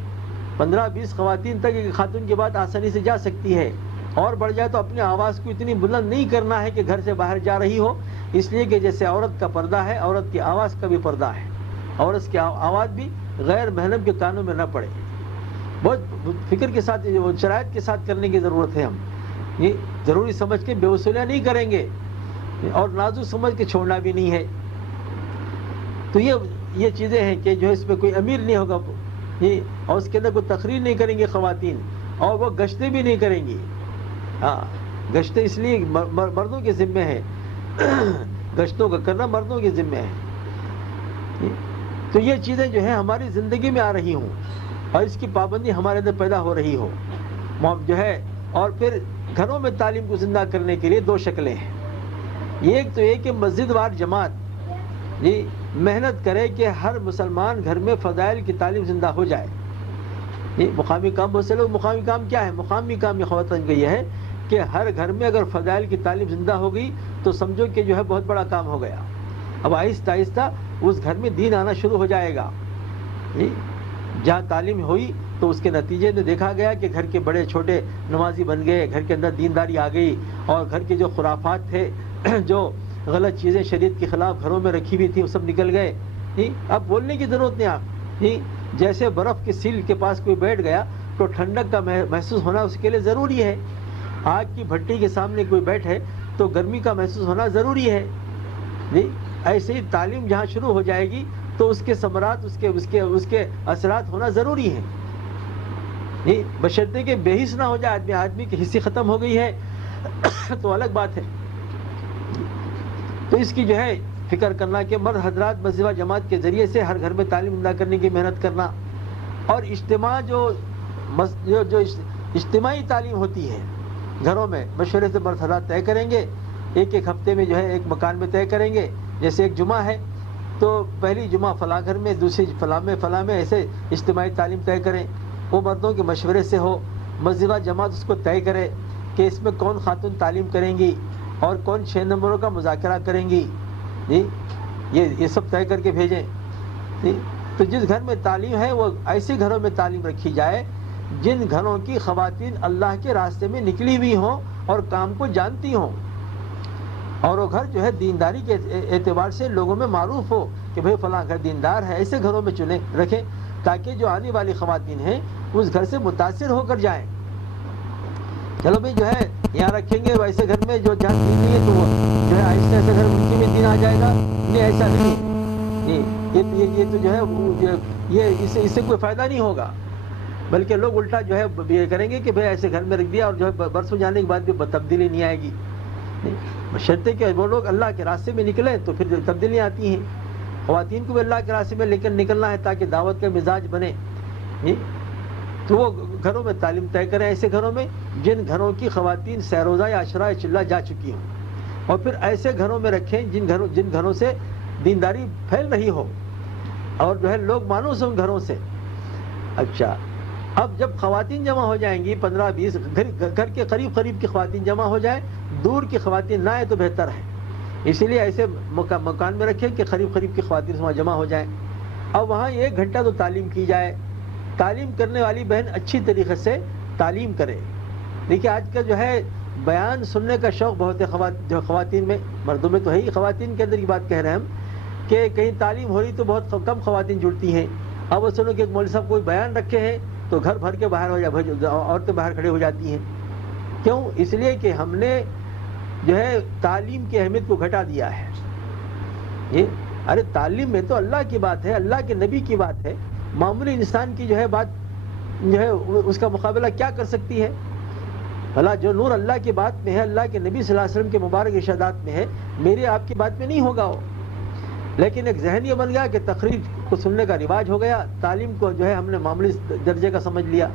15-20 خواتین تک ایک خاتون کی بات آسانی سے جا سکتی ہے. اور بڑھ جائے تو اپنی آواز کو اتنی بلند نہیں کرنا ہے کہ گھر سے باہر جا رہی ہو. اس لیے کہ جیسے عورت کا پردہ ہے، عورت کی آواز کا بھی پردہ ہے. عورت کی آواز بھی غیر محرم کے کانوں میں نہ پڑے. بہت فکر کے ساتھ، شرائط کے ساتھ کرنے کی ضرورت ہے. ہم یہ ضروری سمجھ کے بے وصولیاں نہیں کریں گے اور نازک سمجھ کے چھوڑنا بھی نہیں ہے. تو یہ چیزیں ہیں کہ جو اس میں کوئی امیر نہیں ہوگا اور اس کے اندر کوئی تقریر نہیں کریں گے خواتین، اور وہ گشتیں بھی نہیں کریں گی. ہاں، گشتیں اس لیے مردوں کے ذمہ ہے، گشتوں کا کرنا مردوں کے ذمہ ہے. تو یہ چیزیں جو ہیں ہماری زندگی میں آ رہی ہوں اور اس کی پابندی ہمارے اندر پیدا ہو رہی ہو جو ہے. اور پھر گھروں میں تعلیم کو زندہ کرنے کے لیے 2 شکلیں ہیں. ایک تو یہ کہ مسجد وار جماعت یہ محنت کرے کہ ہر مسلمان گھر میں فضائل کی تعلیم زندہ ہو جائے. یہ مقامی کام بہت سے لوگ، مقامی کام کیا ہے؟ مقامی کام یہ خواتین کا یہ ہے کہ ہر گھر میں اگر فضائل کی تعلیم زندہ ہو گئی تو سمجھو کہ جو ہے بہت بڑا کام ہو گیا. اب آہستہ آہستہ اس گھر میں دین آنا شروع ہو جائے گا. جہاں تعلیم ہوئی تو اس کے نتیجے میں دیکھا گیا کہ گھر کے بڑے چھوٹے نمازی بن گئے، گھر کے اندر دینداری آ گئی، اور گھر کے جو خرافات تھے، جو غلط چیزیں شریعت کے خلاف گھروں میں رکھی ہوئی تھی، وہ سب نکل گئے. اب بولنے کی ضرورت نہیں. آپ جیسے برف کی سیل کے پاس کوئی بیٹھ گیا تو ٹھنڈک کا محسوس ہونا اس کے لیے ضروری ہے. آگ کی بھٹی کے سامنے کوئی بیٹھے تو گرمی کا محسوس ہونا ضروری ہے. ایسے ہی تعلیم جہاں شروع ہو جائے گی تو اس کے ثمرات، اس کے اثرات ہونا ضروری ہیں. بشرطے کہ بے حس نہ ہو جائے آدمی کی حصی ختم ہو گئی ہے تو الگ بات ہے. تو اس کی جو ہے فکر کرنا کہ مرد حضرات مسجد و جماعت کے ذریعے سے ہر گھر میں تعلیم زندہ کرنے کی محنت کرنا, اور اجتماع جو اجتماعی تعلیم ہوتی ہے گھروں میں مشورے سے مرد حضرات طے کریں گے, ایک ہفتے میں جو ہے ایک مکان میں طے کریں گے. جیسے ایک جمعہ ہے تو پہلی جمعہ فلاں گھر میں, دوسری فلاں میں ایسے اجتماعی تعلیم طے کریں. وہ مردوں کے مشورے سے ہو, مسجد و جماعت اس کو طے کرے کہ اس میں کون خاتون تعلیم کریں گی اور کون 6 نمبروں کا مذاکرہ کریں گی. جی یہ سب طے کر کے بھیجیں. جی تو جس گھر میں تعلیم ہے وہ ایسے گھروں میں تعلیم رکھی جائے جن گھروں کی خواتین اللہ کے راستے میں نکلی ہوئی ہوں اور کام کو جانتی ہوں, اور وہ گھر جو ہے دینداری کے اعتبار سے لوگوں میں معروف ہو کہ بھئی فلاں گھر دیندار ہے. ایسے گھروں میں چنیں رکھیں تاکہ جو آنے والی خواتین ہیں اس گھر سے متاثر ہو کر جائیں. چلو بھئی جو ہے یہاں رکھیں گے ویسے گھر میں جو جانتی نہیں ہے تو وہ جو ہے آہستہ ایسے گھر ان کی میں دین آ جائے گا. نہیں ایسا نہیں, یہ تو جو ہے یہ اس سے کوئی فائدہ نہیں ہوگا, بلکہ لوگ الٹا جو ہے یہ کریں گے کہ بھئی ایسے گھر میں رکھ دیا اور جو ہے برسوں جانے کے بعد بھی تبدیلی نہیں آئے گی. بشرطے کہ وہ لوگ اللہ کے راستے میں نکلیں تو پھر تبدیلیاں آتی ہیں. خواتین کو بھی اللہ کے راستے میں نکلنا ہے تاکہ دعوت کا مزاج بنے. تو وہ گھروں میں تعلیم طے کریں, ایسے گھروں میں جن گھروں کی خواتین سیروزہ یا عشرہ چلہ جا چکی ہوں, اور پھر ایسے گھروں میں رکھیں جن گھروں سے دینداری پھیل رہی ہو اور جو ہے لوگ مانوس ہوں گھروں سے. اچھا, اب جب خواتین جمع ہو جائیں گی 15-20 گھر کے قریب کی خواتین جمع ہو جائیں, دور کی خواتین نہ آئے تو بہتر ہے. اسی لیے ایسے مکان میں رکھیں کہ قریب کی خواتین وہاں جمع ہو جائیں. اب وہاں 1 گھنٹہ تو تعلیم کی جائے. تعلیم کرنے والی بہن اچھی طریقے سے تعلیم کرے. دیکھیے آج کا جو ہے بیان سننے کا شوق بہت ہے جو خواتین میں, مردوں میں تو ہے ہی, خواتین کے اندر کی بات کہہ رہے ہیں ہم کہ کہیں تعلیم ہو رہی تو بہت کم خواتین جڑتی ہیں. اب وہ سنو کہ ایک مولوی صاحب کوئی بیان رکھے ہیں تو گھر بھر کے باہر ہو جائے, عورتیں باہر کھڑے ہو جاتی ہیں. کیوں؟ اس لیے کہ ہم نے جو ہے تعلیم کی اہمیت کو گھٹا دیا ہے. ارے تعلیم میں تو اللہ کی بات ہے, اللہ کے نبی کی بات ہے. معمولی انسان کی جو ہے بات جو ہے اس کا مقابلہ کیا کر سکتی ہے؟ بھلا جو نور اللہ کی بات میں ہے, اللہ کے نبی صلی اللہ علیہ وسلم کے مبارک ارشادات میں ہے, میرے آپ کی بات میں نہیں ہوگا وہ. لیکن ایک ذہن یہ بن گیا کہ تقریر کو سننے کا رواج ہو گیا, تعلیم کو جو ہے ہم نے معمولی درجے کا سمجھ لیا.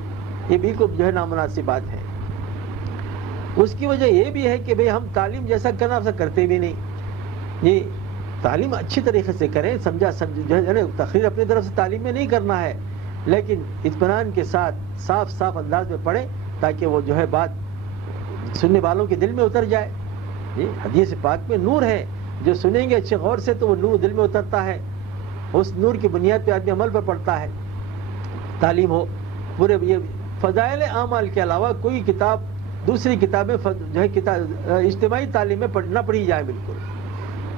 یہ بالکل جو ہے نامناسب بات ہے. اس کی وجہ یہ بھی ہے کہ بھئی ہم تعلیم جیسا کرنا ویسا کرتے بھی نہیں. یہ تعلیم اچھی طریقے سے کریں, جو ہے تقریر اپنی طرف سے تعلیم میں نہیں کرنا ہے, لیکن اطمینان کے ساتھ صاف انداز میں پڑھیں تاکہ وہ جو ہے بات سننے والوں کے دل میں اتر جائے. حدیث پاک میں نور ہے, جو سنیں گے اچھے غور سے تو وہ نور دل میں اترتا ہے. اس نور کی بنیاد پہ آدمی عمل پر پڑتا ہے. تعلیم ہو پورے یہ فضائل اعمال کے علاوہ کوئی کتاب دوسری کتابیں جو ہے اجتماعی تعلیم میں نہ پڑھی جائے. بالکل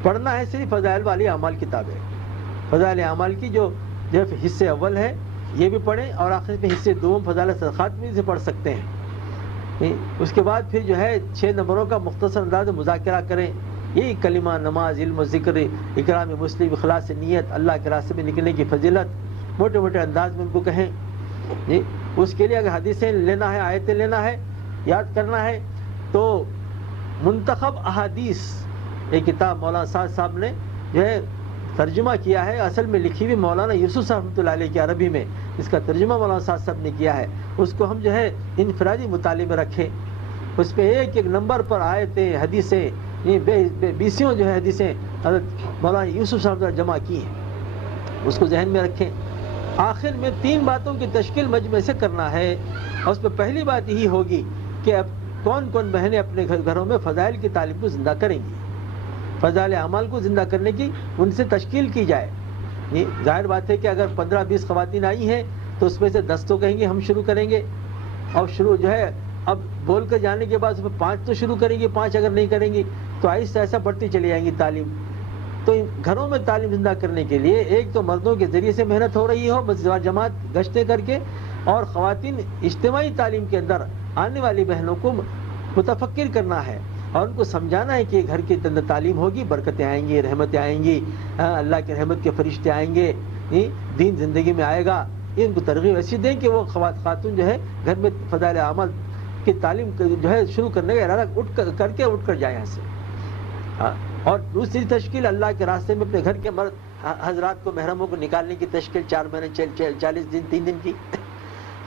پڑھنا ہے صرف فضائل والی اعمال کتابیں. فضائل اعمال کی جو ہے حصے اول ہے یہ بھی پڑھیں, اور آخر میں حصے دوم فضائل صدقات بھی سے پڑھ سکتے ہیں. اس کے بعد پھر جو ہے 6 نمبروں کا مختصر انداز میں مذاکرہ کریں. یہی کلمہ, نماز, علم و ذکر, اکرام مسلم, اخلاص نیت, اللہ کے راستے میں نکلنے کی فضیلت موٹے انداز میں ان کو کہیں. اس کے لیے اگر حدیثیں لینا ہے, آیتیں لینا ہے, یاد کرنا ہے تو منتخب احادیث ایک کتاب مولانا صاحب نے جو ہے ترجمہ کیا ہے, اصل میں لکھی ہوئی مولانا یوسف صاحب رحمۃ اللہ علیہ کی عربی میں, اس کا ترجمہ مولانا صاحب نے کیا ہے. اس کو ہم جو ہے انفرادی مطالعے میں رکھیں. اس پہ ایک نمبر پر آیتیں, حدیثیں, بیسیوں جو ہے حدیثیں حضرت مولانا یوسف صاحب نے جمع کی ہیں, اس کو ذہن میں رکھیں. آخر میں 3 باتوں کی تشکیل مجمع سے کرنا ہے, اور اس میں پہلی بات یہی ہوگی کہ اب کون بہنیں اپنے گھروں میں فضائل کی تعلیم کو زندہ کریں گی, فضائل اعمال کو زندہ کرنے کی ان سے تشکیل کی جائے. ظاہر بات ہے کہ اگر 15-20 خواتین آئی ہیں تو اس میں سے 10 تو کہیں گے ہم شروع کریں گے, اور شروع جو ہے اب بول کر جانے کے بعد اس میں 5 تو شروع کریں گے, 5 اگر نہیں کریں گی تو آہستہ ایسا بڑھتی چلی جائیں گی تعلیم. تو گھروں میں تعلیم زندہ کرنے کے لیے ایک تو مردوں کے ذریعے سے محنت ہو رہی ہو مسجد و جماعت گشتیں کر کے, اور خواتین اجتماعی تعلیم کے اندر آنے والی بہنوں کو متفکر کرنا ہے اور ان کو سمجھانا ہے کہ گھر کے اندر تعلیم ہوگی, برکتیں آئیں گی, رحمتیں آئیں گی, اللہ کے رحمت کے فرشتے آئیں گے, دین زندگی میں آئے گا. ان کو ترغیب ایسی دیں کہ وہ خاتون جو ہے گھر میں فضائل اعمال کہ تعلیم جو ہے شروع کرنے کا ارادہ اٹھ کر جائے یہاں سے. اور دوسری تشکیل اللہ کے راستے میں اپنے گھر کے مرد حضرات کو محرموں کو نکالنے کی تشکیل 4 مہینے 40 دن 3 دن کی.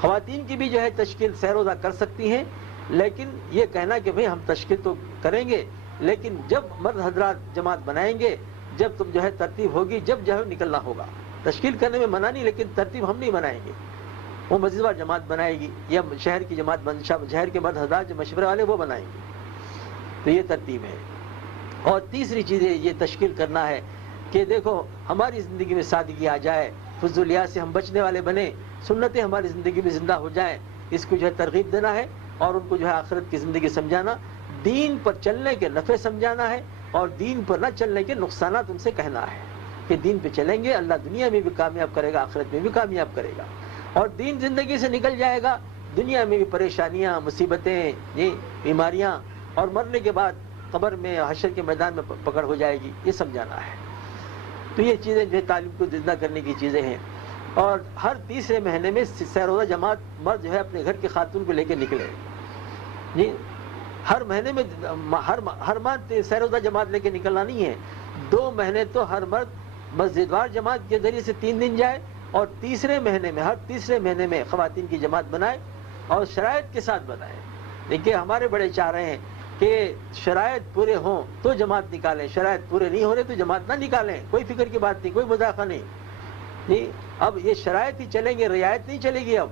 خواتین کی بھی جو ہے تشکیل سیر روزہ کر سکتی ہیں، لیکن یہ کہنا کہ بھئی ہم تشکیل تو کریں گے، لیکن جب مرد حضرات جماعت بنائیں گے، جب تم جو ہے ترتیب ہوگی، جب جو ہے نکلنا ہوگا. تشکیل کرنے میں منع نہیں، لیکن ترتیب ہم نہیں بنائیں گے. وہ مسجد وار جماعت بنائے گی یا شہر کی جماعت شہر کے مرد حضرات جو مشورے والے وہ بنائیں گے. تو یہ ترتیب ہے. اور تیسری چیز یہ تشکیل کرنا ہے کہ دیکھو ہماری زندگی میں سادگی آ جائے، فضولیات سے ہم بچنے والے بنیں، سنتیں ہماری زندگی میں زندہ ہو جائیں. اس کو جو ہے ترغیب دینا ہے اور ان کو جو ہے آخرت کی زندگی سمجھانا، دین پر چلنے کے نفع سمجھانا ہے اور دین پر نہ چلنے کے نقصانات ان سے کہنا ہے کہ دین پہ چلیں گے اللہ دنیا میں بھی کامیاب کرے گا، آخرت میں بھی کامیاب کرے گا. اور دین زندگی سے نکل جائے گا، دنیا میں بھی پریشانیاں، مصیبتیں، بیماریاں، اور مرنے کے بعد قبر میں حشر کے میدان میں پکڑ ہو جائے گی. یہ سمجھانا ہے. تو یہ چیزیں جو ہے تعلیم کو زندہ کرنے کی چیزیں ہیں. اور ہر تیسرے مہینے میں سیر روزہ جماعت مرد جو ہے اپنے گھر کی خاتون کو لے کے نکلے. جی ہر مہینے میں ہر ماہ سیر روزہ جماعت لے کے نکلنا نہیں ہے. 2 مہینے تو ہر مرد مسجد وار جماعت کے ذریعے سے 3 دن جائے، اور تیسرے مہینے میں ہر تیسرے مہینے میں خواتین کی جماعت بنائے اور شرائط کے ساتھ بنائے. دیکھیے ہمارے بڑے چاہ رہے ہیں کہ شرائط پورے ہوں تو جماعت نکالیں، شرائط پورے نہیں ہو رہے تو جماعت نہ نکالیں. کوئی فکر کی بات نہیں، کوئی مذاقہ نہیں. اب یہ شرائط ہی چلیں گے، رعایت نہیں چلے گی. اب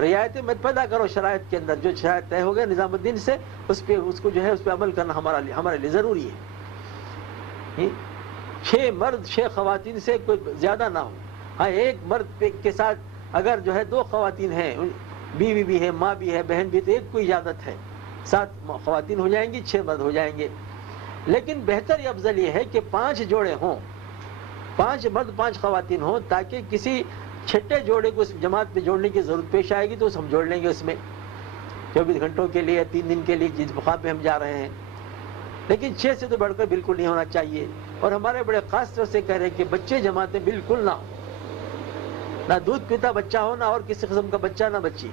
رعایتیں مت پیدا کرو شرائط کے اندر. جو شرائط طے ہو گیا نظام الدین سے، اس کو جو ہے اس پہ عمل کرنا ہمارے لیے ضروری ہے. 6 مرد 6 خواتین سے کوئی زیادہ نہ ہو. ہاں ایک مرد کے ساتھ اگر جو ہے 2 خواتین ہیں، بیوی بھی ہے، ماں بھی ہے، بہن بھی، تو ایک کو اجازت ہے. 7 خواتین ہو جائیں گی، 6 مرد ہو جائیں گے. لیکن بہتر یا افضل یہ ہے کہ 5 جوڑے ہوں، 5 مرد 5 خواتین ہوں، تاکہ کسی چھٹے جوڑے کو اس جماعت میں جوڑنے کی ضرورت پیش آئے گی تو ہم جوڑ لیں گے اس میں 24 گھنٹوں کے لیے، 3 دن کے لیے جس مقام پہ ہم جا رہے ہیں. لیکن 6 سے تو بڑھ کر بالکل نہیں ہونا چاہیے. اور ہمارے بڑے خاص طور سے کہہ رہے ہیں کہ بچے جماعتیں بالکل نہ ہوں، نہ دودھ پیتا بچہ ہو، نہ اور کسی قسم کا بچہ، نہ بچی.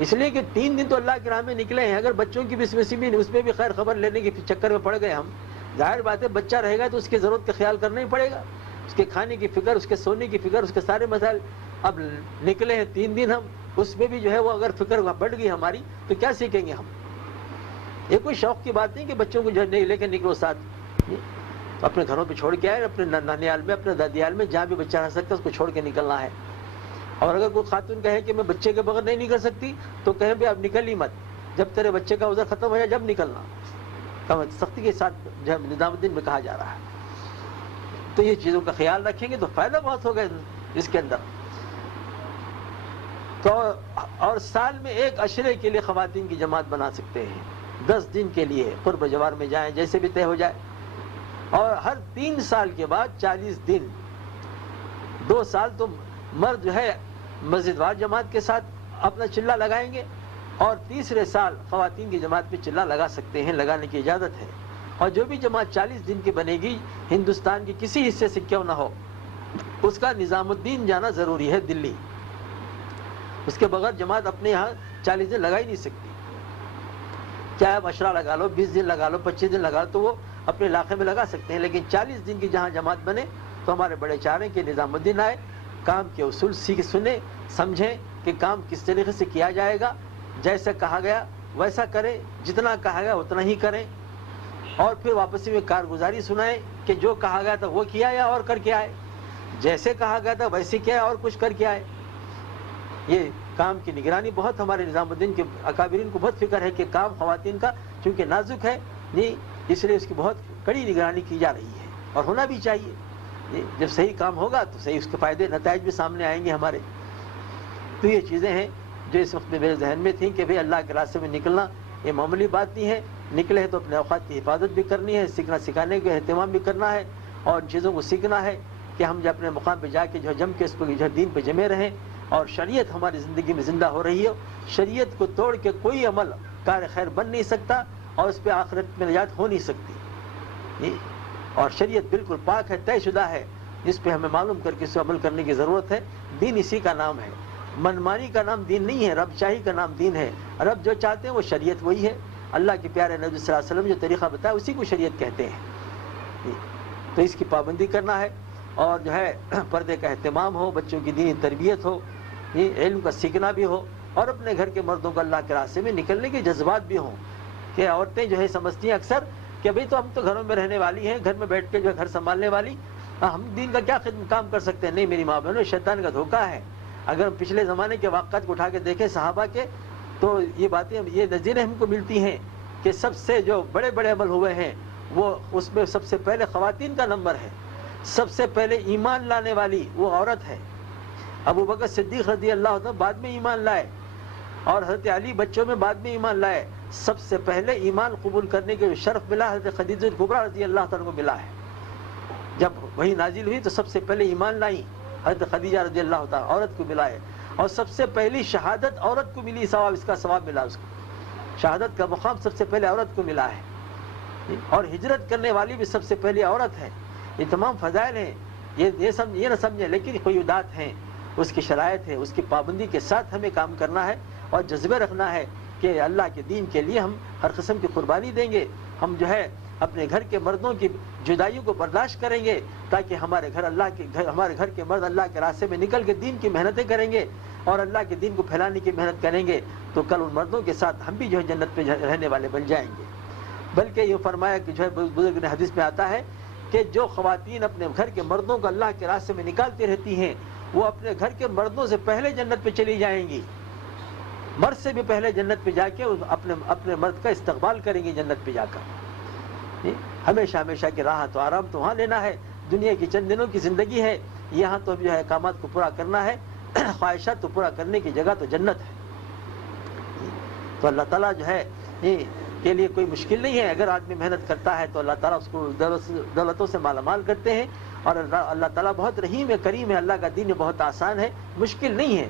اس لیے کہ 3 دن تو اللہ کے راہ میں نکلے ہیں. اگر بچوں کی بھی اس میں بھی خیر خبر لینے کے چکر میں پڑ گئے ہم، ظاہر بات ہے بچہ رہے گا تو اس کی ضرورت کا خیال کرنا ہی پڑے گا. اس کے کھانے کی فکر، اس کے سونے کی فکر، اس کے سارے مسائل. اب نکلے ہیں 3 دن ہم، اس میں بھی جو ہے وہ اگر فکر بڑھ گئی ہماری تو کیا سیکھیں گے ہم؟ یہ کوئی شوق کی بات نہیں کہ بچوں کو جو ہے لے کے نکلو ساتھ. اپنے گھروں پہ چھوڑ کے آئے، اپنے نانیال میں، اپنے دادیال میں، جہاں بھی بچہ رہ سکتا ہے اس کو چھوڑ کے نکلنا ہے. اور اگر کوئی خاتون کہے کہ میں بچے کے بغیر نہیں نکل سکتی تو کہیں بھی اب نکل ہی مت، جب تیرے بچے کا عذر ختم ہو جائے جب نکلنا. سختی کے ساتھ جو ہے نظام الدین میں کہا جا رہا ہے. تو یہ چیزوں کا خیال رکھیں گے تو فائدہ بہت ہوگا اس کے اندر. تو اور سال میں 1 عشرے کے لیے خواتین کی جماعت بنا سکتے ہیں، 10 دن کے لیے قرب جوار میں جائیں، جیسے بھی طے ہو جائے. اور ہر 3 سال کے بعد 40 دن، 2 سال تو مرد جو ہے مسجد وار جماعت کے ساتھ اپنا چلہ لگائیں گے، اور تیسرے سال خواتین کی جماعت پہ چلہ لگا سکتے ہیں، لگانے کی اجازت ہے. اور جو بھی جماعت 40 دن کی بنے گی، ہندوستان کے کسی حصے سے کیوں نہ ہو، اس کا نظام الدین جانا ضروری ہے دلی. اس کے بغیر جماعت اپنے یہاں 40 دن لگا ہی نہیں سکتی. چاہے آپ عشرہ لگا لو، 20 دن لگا لو، 25 دن لگا لو، تو وہ اپنے علاقے میں لگا سکتے ہیں. لیکن 40 دن کی جہاں جماعت بنے تو ہمارے بڑے چاہ رہے ہیں کہ نظام الدین آئے، کام کے اصول سنیں، سمجھیں کہ کام کس طریقے سے کیا جائے گا. جیسے کہا گیا ویسا کریں، جتنا کہا گیا اتنا ہی کریں. اور پھر واپسی میں کارگزاری سنائیں کہ جو کہا گیا تھا وہ کیا یا اور کر کے آئے، جیسے کہا گیا تھا ویسے کیا اور کچھ کر کے آئے. یہ کام کی نگرانی بہت ہمارے نظام الدین کے اکابرین کو بہت فکر ہے کہ کام خواتین کا چونکہ نازک ہے، اس لیے اس کی بہت کڑی نگرانی کی جا رہی ہے اور ہونا بھی چاہیے. جب صحیح کام ہوگا تو صحیح اس کے فائدے نتائج بھی سامنے آئیں گے ہمارے. تو یہ چیزیں ہیں جو اس وقت میرے ذہن میں تھیں کہ بھئی اللہ کے راستے میں نکلنا یہ معمولی بات نہیں ہے. نکلے ہیں تو اپنے اوقات کی حفاظت بھی کرنی ہے، سیکھنا سکھانے کا اہتمام بھی کرنا ہے، اور ان چیزوں کو سیکھنا ہے کہ ہم جو اپنے مقام پہ جا کے جو جم کے اس کو جو دین پہ جمے رہیں، اور شریعت ہماری زندگی میں زندہ ہو رہی ہے. شریعت کو توڑ کے کوئی عمل کار خیر بن نہیں سکتا اور اس پہ آخرت میں نجات ہو نہیں سکتی. اور شریعت بالکل پاک ہے، طے شدہ ہے، جس پہ ہمیں معلوم کر کے اس پہ عمل کرنے کی ضرورت ہے. دین اسی کا نام ہے. منمانی کا نام دین نہیں ہے، رب شاہی کا نام دین ہے۔ رب جو چاہتے ہیں وہ شریعت وہی ہے، اللہ کے پیارے نبی صلی اللہ علیہ وسلم جو طریقہ بتایا اسی کو شریعت کہتے ہیں۔ تو اس کی پابندی کرنا ہے، اور جو ہے پردے کا اہتمام ہو، بچوں کی دینی تربیت ہو، علم کا سیکھنا بھی ہو، اور اپنے گھر کے مردوں کو اللہ کے راستے میں نکلنے کے جذبات بھی ہوں۔ کہ عورتیں جو ہے سمجھتی ہیں اکثر کہ بھئی تو ہم تو گھروں میں رہنے والی ہیں، گھر میں بیٹھ کے جو ہے گھر سنبھالنے والی، ہم دین کا کیا کام کر سکتے ہیں؟ نہیں میری ماں بہنوں، شیطان کا دھوکہ ہے۔ اگر پچھلے زمانے کے واقعات کو اٹھا کے دیکھیں صحابہ کے، تو یہ باتیں، یہ نظیریں ہم کو ملتی ہیں کہ سب سے جو بڑے بڑے عمل ہوئے ہیں وہ اس میں سب سے پہلے خواتین کا نمبر ہے۔ سب سے پہلے ایمان لانے والی وہ عورت ہے۔ ابو بکر صدیق رضی اللہ عنہ بعد میں ایمان لائے، اور حضرت علی بچوں میں بعد میں ایمان لائے۔ سب سے پہلے ایمان قبول کرنے کے جو شرف ملا حضرت خدیجہ کبریٰ رضی اللہ عنہ کو ملا ہے۔ جب وہی نازل ہوئی تو سب سے پہلے ایمان لائی حضرت خدیجہ رضی اللہ تعالیٰ، عورت کو ملا ہے، اور سب سے پہلی شہادت عورت کو ملی، ثواب اس کا ثواب ملا اس کو، شہادت کا مقام سب سے پہلے عورت کو ملا ہے۔ اور ہجرت کرنے والی بھی سب سے پہلی عورت ہے۔ یہ تمام فضائل ہیں، یہ نہ سمجھیں، لیکن قیودات ہیں، اس کی شرائط ہے، اس کی پابندی کے ساتھ ہمیں کام کرنا ہے، اور جذبے رکھنا ہے کہ اللہ کے دین کے لیے ہم ہر قسم کی قربانی دیں گے۔ ہم جو ہے اپنے گھر کے مردوں کی جدائیوں کو برداشت کریں گے، تاکہ ہمارے گھر کے مرد اللہ کے راستے میں نکل کے دین کی محنتیں کریں گے، اور اللہ کے دین کو پھیلانے کی محنت کریں گے، تو کل ان مردوں کے ساتھ ہم بھی جو ہے جنت میں رہنے والے بن جائیں گے۔ بلکہ یہ فرمایا کہ جو ہے بزرگ نے حدیث میں آتا ہے کہ جو خواتین اپنے گھر کے مردوں کو اللہ کے راستے میں نکالتی رہتی ہیں، وہ اپنے گھر کے مردوں سے پہلے جنت پہ چلی جائیں گی، مرد سے بھی پہلے جنت پہ جا کے اپنے مرد کا استقبال کریں گے جنت پہ جا کر۔ ہمیشہ ہمیشہ کی راحت و آرام تو وہاں لینا ہے، دنیا کی چند دنوں کی زندگی ہے، یہاں تو جو ہے احکامات کو پورا کرنا ہے، خواہشات تو پورا کرنے کی جگہ تو جنت ہے۔ تو اللہ تعالیٰ جو ہے کے لیے کوئی مشکل نہیں ہے، اگر آدمی محنت کرتا ہے تو اللہ تعالیٰ اس کو دولتوں سے مالا مال کرتے ہیں، اور اللہ تعالیٰ بہت رحیم ہے، کریم ہے، اللہ کا دین بہت آسان ہے، مشکل نہیں ہے۔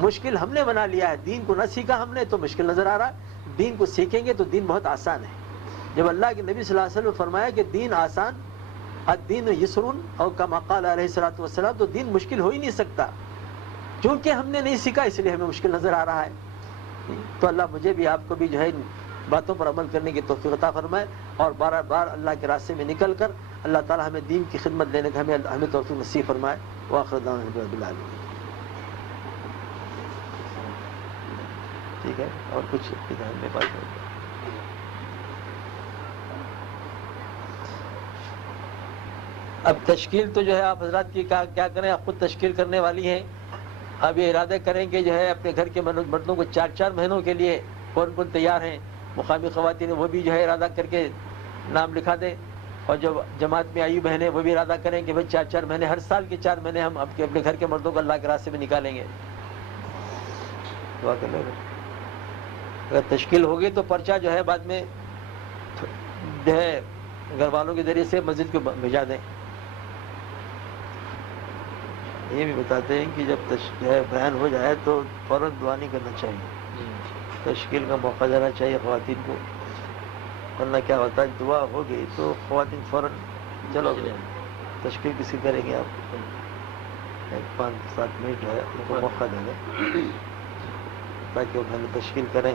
مشکل ہم نے بنا لیا ہے، دین کو نہ سیکھا ہم نے تو مشکل نظر آ رہا ہے، دین کو سیکھیں گے تو دین بہت آسان ہے۔ جب اللہ کے نبی صلی اللہ علیہ وسلم نے فرمایا کہ دین آسان، الدین یسرun، اور کما قال علیہ الصلوۃ والسلام، تو دین مشکل ہو ہی نہیں سکتا، کیونکہ ہم نے نہیں سیکھا اس لیے ہمیں مشکل نظر آ رہا ہے۔ تو اللہ مجھے بھی آپ کو بھی جو ہے ان باتوں پر عمل کرنے کی توفیق عطا فرمائے، اور بار بار اللہ کے راستے میں نکل کر اللہ تعالیٰ ہمیں دین کی خدمت دینے کا ہمیں توفیق نصیب فرمائے۔ وآخر دعوانا رب العالمین۔ ٹھیک ہے، اور کچھ میں بات کروں گا۔ اب تشکیل تو جو ہے آپ حضرات کی کیا کریں، آپ خود تشکیل کرنے والی ہیں۔ اب یہ ارادہ کریں کہ جو ہے اپنے گھر کے مردوں کو 4 مہینوں کے لیے کون کون تیار ہیں، مقامی خواتین وہ بھی جو ہے ارادہ کر کے نام لکھا دیں، اور جو جماعت میں آئی بہنیں وہ بھی ارادہ کریں کہ بھائی 4 مہینے، ہر سال کے 4 مہینے ہم اپنے گھر کے مردوں کو اللہ کے راستے میں نکالیں گے۔ دعا کر لیں۔ اگر تشکیل ہوگی تو پرچہ جو ہے بعد میں جو ہے گھر والوں کے ذریعے سے مسجد کو بھیجا دیں۔ یہ بھی بتاتے ہیں کہ جب جو ہے بیان ہو جائے تو فوراً دعا نہیں کرنا چاہیے، تشکیل کا موقع دینا چاہیے خواتین کو، ورنہ کیا ہوتا ہے دعا ہوگی تو خواتین فوراً چلو تشکیل کسی کریں گے، آپ 5-7 منٹ جو ہے ان کو موقع دے دیں تاکہ وہ تشکیل کریں۔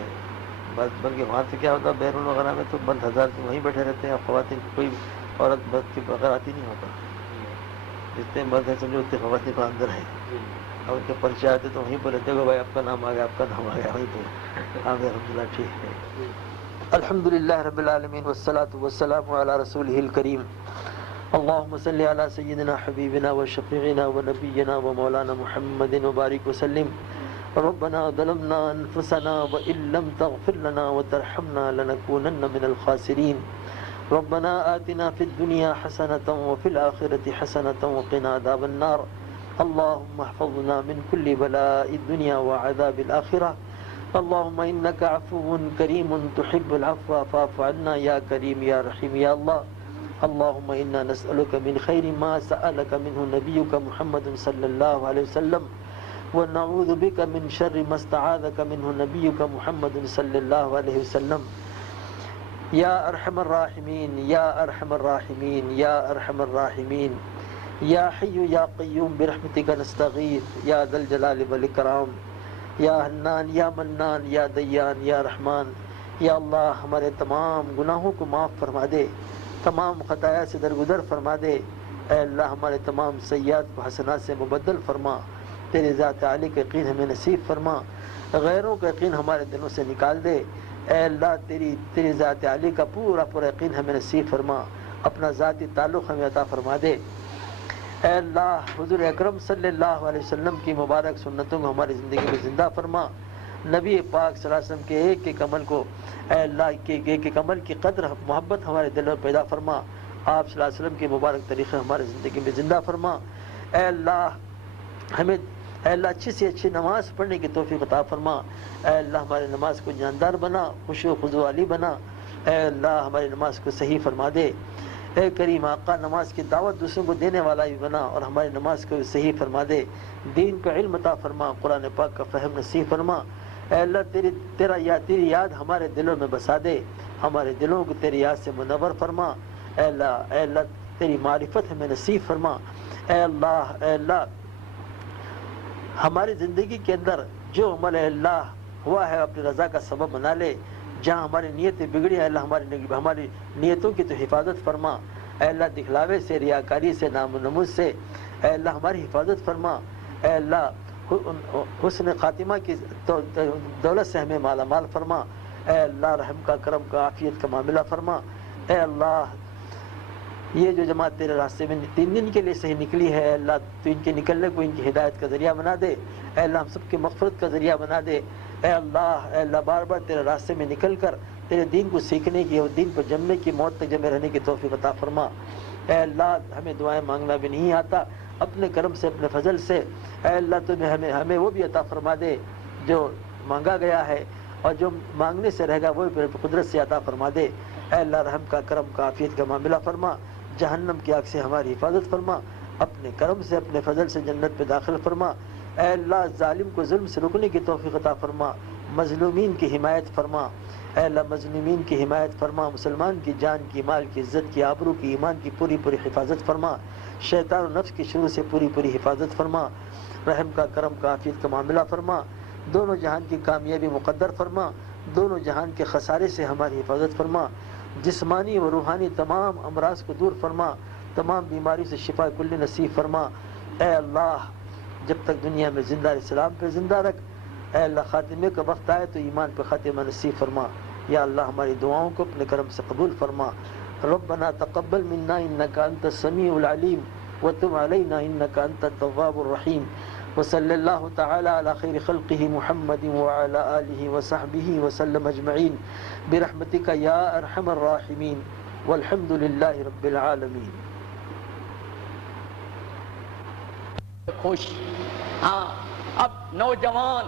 بلکہ وہاں سے کیا ہوتا ہے بیرون وغیرہ میں تو بند ہزار سے وہیں بیٹھے رہتے ہیں، اور خواتین کوئی عورت مرد کے بغیر آتی نہیں ہوتا، جتنے مرد ہیں سمجھو اتنے خواتین کو اندر ہیں، اور ان کے پرچے آتے تو وہیں پر رہتے، بھائی آپ کا نام آ گیا، آپ کا نام آ گیا، وہیں پہ ہاں الحمدللہ ٹھیک ہے۔ الحمدللہ رب العالمین والصلاة والسلام علی رسولہ الکریم۔ اللہم صلی علی سیدنا حبیبنا وشفیعنا ونبینا ومولانا محمد وبارک وسلم۔ ربنا ظلمنا انفسنا وان لم تغفر لنا وترحمنا لنكونن من الخاسرین۔ ربنا آتنا في الدنيا حسنة وفي الآخرة حسنة وقنا عذاب النار۔ اللهم احفظنا من كل بلاء الدنيا وعذاب الآخرة۔ اللهم إنك عفو كريم تحب العفو فاعف عنا يا كريم يا رحيم يا الله۔ اللهم إنا نسألك من خير ما سألك منه نبيك محمد صلى الله عليه وسلم، ونعوذ بك من شر ما استعاذك منه نبيك محمد صلى الله عليه وسلم۔ یا ارحم الراحمین، یا ارحم الراحمین، یا ارحم الراحمین، یا حی یا قیوم برحمتک نستغیث، یا ذا الجلال والاکرام۔ یا حنان یا منان یا دیان یا رحمان، یا اللہ ہمارے تمام گناہوں کو معاف فرما دے، تمام خطایا سے درگزر فرما دے، اے اللہ ہمارے تمام سیئات کو حسنات سے مبدل فرما، تیری ذات عالی کا یقین ہمیں نصیب فرما، غیروں کا یقین ہمارے دلوں سے نکال دے، اے اللہ تیری ذات عالی کا پورا یقین ہمیں نصیب فرما، اپنا ذاتی تعلق ہمیں عطا فرما دے، اے اللہ حضور اکرم صلی اللہ علیہ وسلم کی مبارک سنتوں کو ہماری زندگی میں زندہ فرما، نبی پاک صلی اللہ علیہ وسلم کے ایک ایک عمل کو، اے اللہ کے ایک ایک عمل کی قدر محبت ہمارے دلوں میں پیدا فرما، آپ صلی اللہ علیہ وسلم کے مبارک طریقے ہمارے زندگی میں زندہ فرما، اے اللہ ہمیں اے اللہ اچھی سے اچھی نماز پڑھنے کی توفیق عطا فرما، اے اللہ ہماری نماز کو جاندار بنا، خشوع و خضوع والی بنا، اے اللہ ہماری نماز کو صحیح فرما دے، اے کریم آقا نماز کی دعوت دوسروں کو دینے والا بھی بنا اور ہماری نماز کو صحیح فرما دے، دین کا علم عطا فرما، قرآن پاک کا فہم نصیب فرما، اے اللہ تیری یاد ہمارے دلوں میں بسا دے، ہمارے دلوں کو تیری یاد سے منور فرما، اے اللہ تیری معرفت ہمیں نصیب فرما، اے اللہ ہماری زندگی کے اندر جو عمل اے اللہ ہوا ہے اپنی رضا کا سبب بنا لے، جہاں ہماری نیتیں بگڑی ہیں اللہ ہماری نیتوں کی تو حفاظت فرما، اے اللہ دکھلاوے سے، ریاکاری سے، نام و نمود سے، اے اللہ ہماری حفاظت فرما، اے اللہ حسن خاتمہ کی دولت سے ہمیں مالا مال فرما، اے اللہ رحم کا، کرم کا، عافیت کا معاملہ فرما، اے اللہ یہ جو جماعت تیرے راستے میں 3 دن کے لیے صحیح نکلی ہے، اے اللہ تو ان کے نکلنے کو ان کی ہدایت کا ذریعہ بنا دے، اے اللہ ہم سب کی مغفرت کا ذریعہ بنا دے، اے اللہ بار بار تیرے راستے میں نکل کر تیرے دین کو سیکھنے کی اور دین پر جمنے کی، موت تک جمے رہنے کی توفیق عطا فرما، اے اللہ ہمیں دعائیں مانگنا بھی نہیں آتا، اپنے کرم سے، اپنے فضل سے، اے اللہ تو ہمیں وہ بھی عطا فرما دے جو مانگا گیا ہے، اور جو مانگنے سے رہے گا وہ بھی قدرت سے عطا فرما دے، اے اللہ رحم کا، کرم کا، عافیت کا معاملہ فرما، جہنم کی آگ سے ہماری حفاظت فرما، اپنے کرم سے، اپنے فضل سے جنت پہ داخل فرما، اے اللہ ظالم کو ظلم سے رکنے کی توفیق عطا فرما، مظلومین کی حمایت فرما، اے اللہ مظلومین کی حمایت فرما، مسلمان کی جان کی، مال کی، عزت کی، آبرو کی، ایمان کی پوری حفاظت فرما، شیطان و نفس کی شروع سے پوری حفاظت فرما، رحم کا، کرم کا، عافیت کا معاملہ فرما، دونوں جہان کی کامیابی مقدر فرما، دونوں جہان کے خسارے سے ہماری حفاظت فرما، جسمانی و روحانی تمام امراض کو دور فرما، تمام بیماری سے شفا کلی نصیب فرما، اے اللہ جب تک دنیا میں زندہ اسلام پہ زندہ رکھ، اے اللہ خاتمے کا وقت آئے تو ایمان پہ خاتمہ نصیب فرما، یا اللہ ہماری دعاؤں کو اپنے کرم سے قبول فرما، ربنا تقبل منا انك انت السميع العليم وتب علينا انك انت التواب الرحيم، وصلی اللہ تعالی علی خیر خلقہ محمد وعلی آلہ وصحبہ وسلم اجمعین برحمتک یا ارحم الراحمین والحمد للہ رب العالمین۔ خوش، ہاں اب نوجوان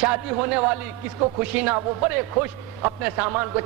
شادی ہونے والی کس کو خوشی نہ، وہ بڑے خوش اپنے سامان کو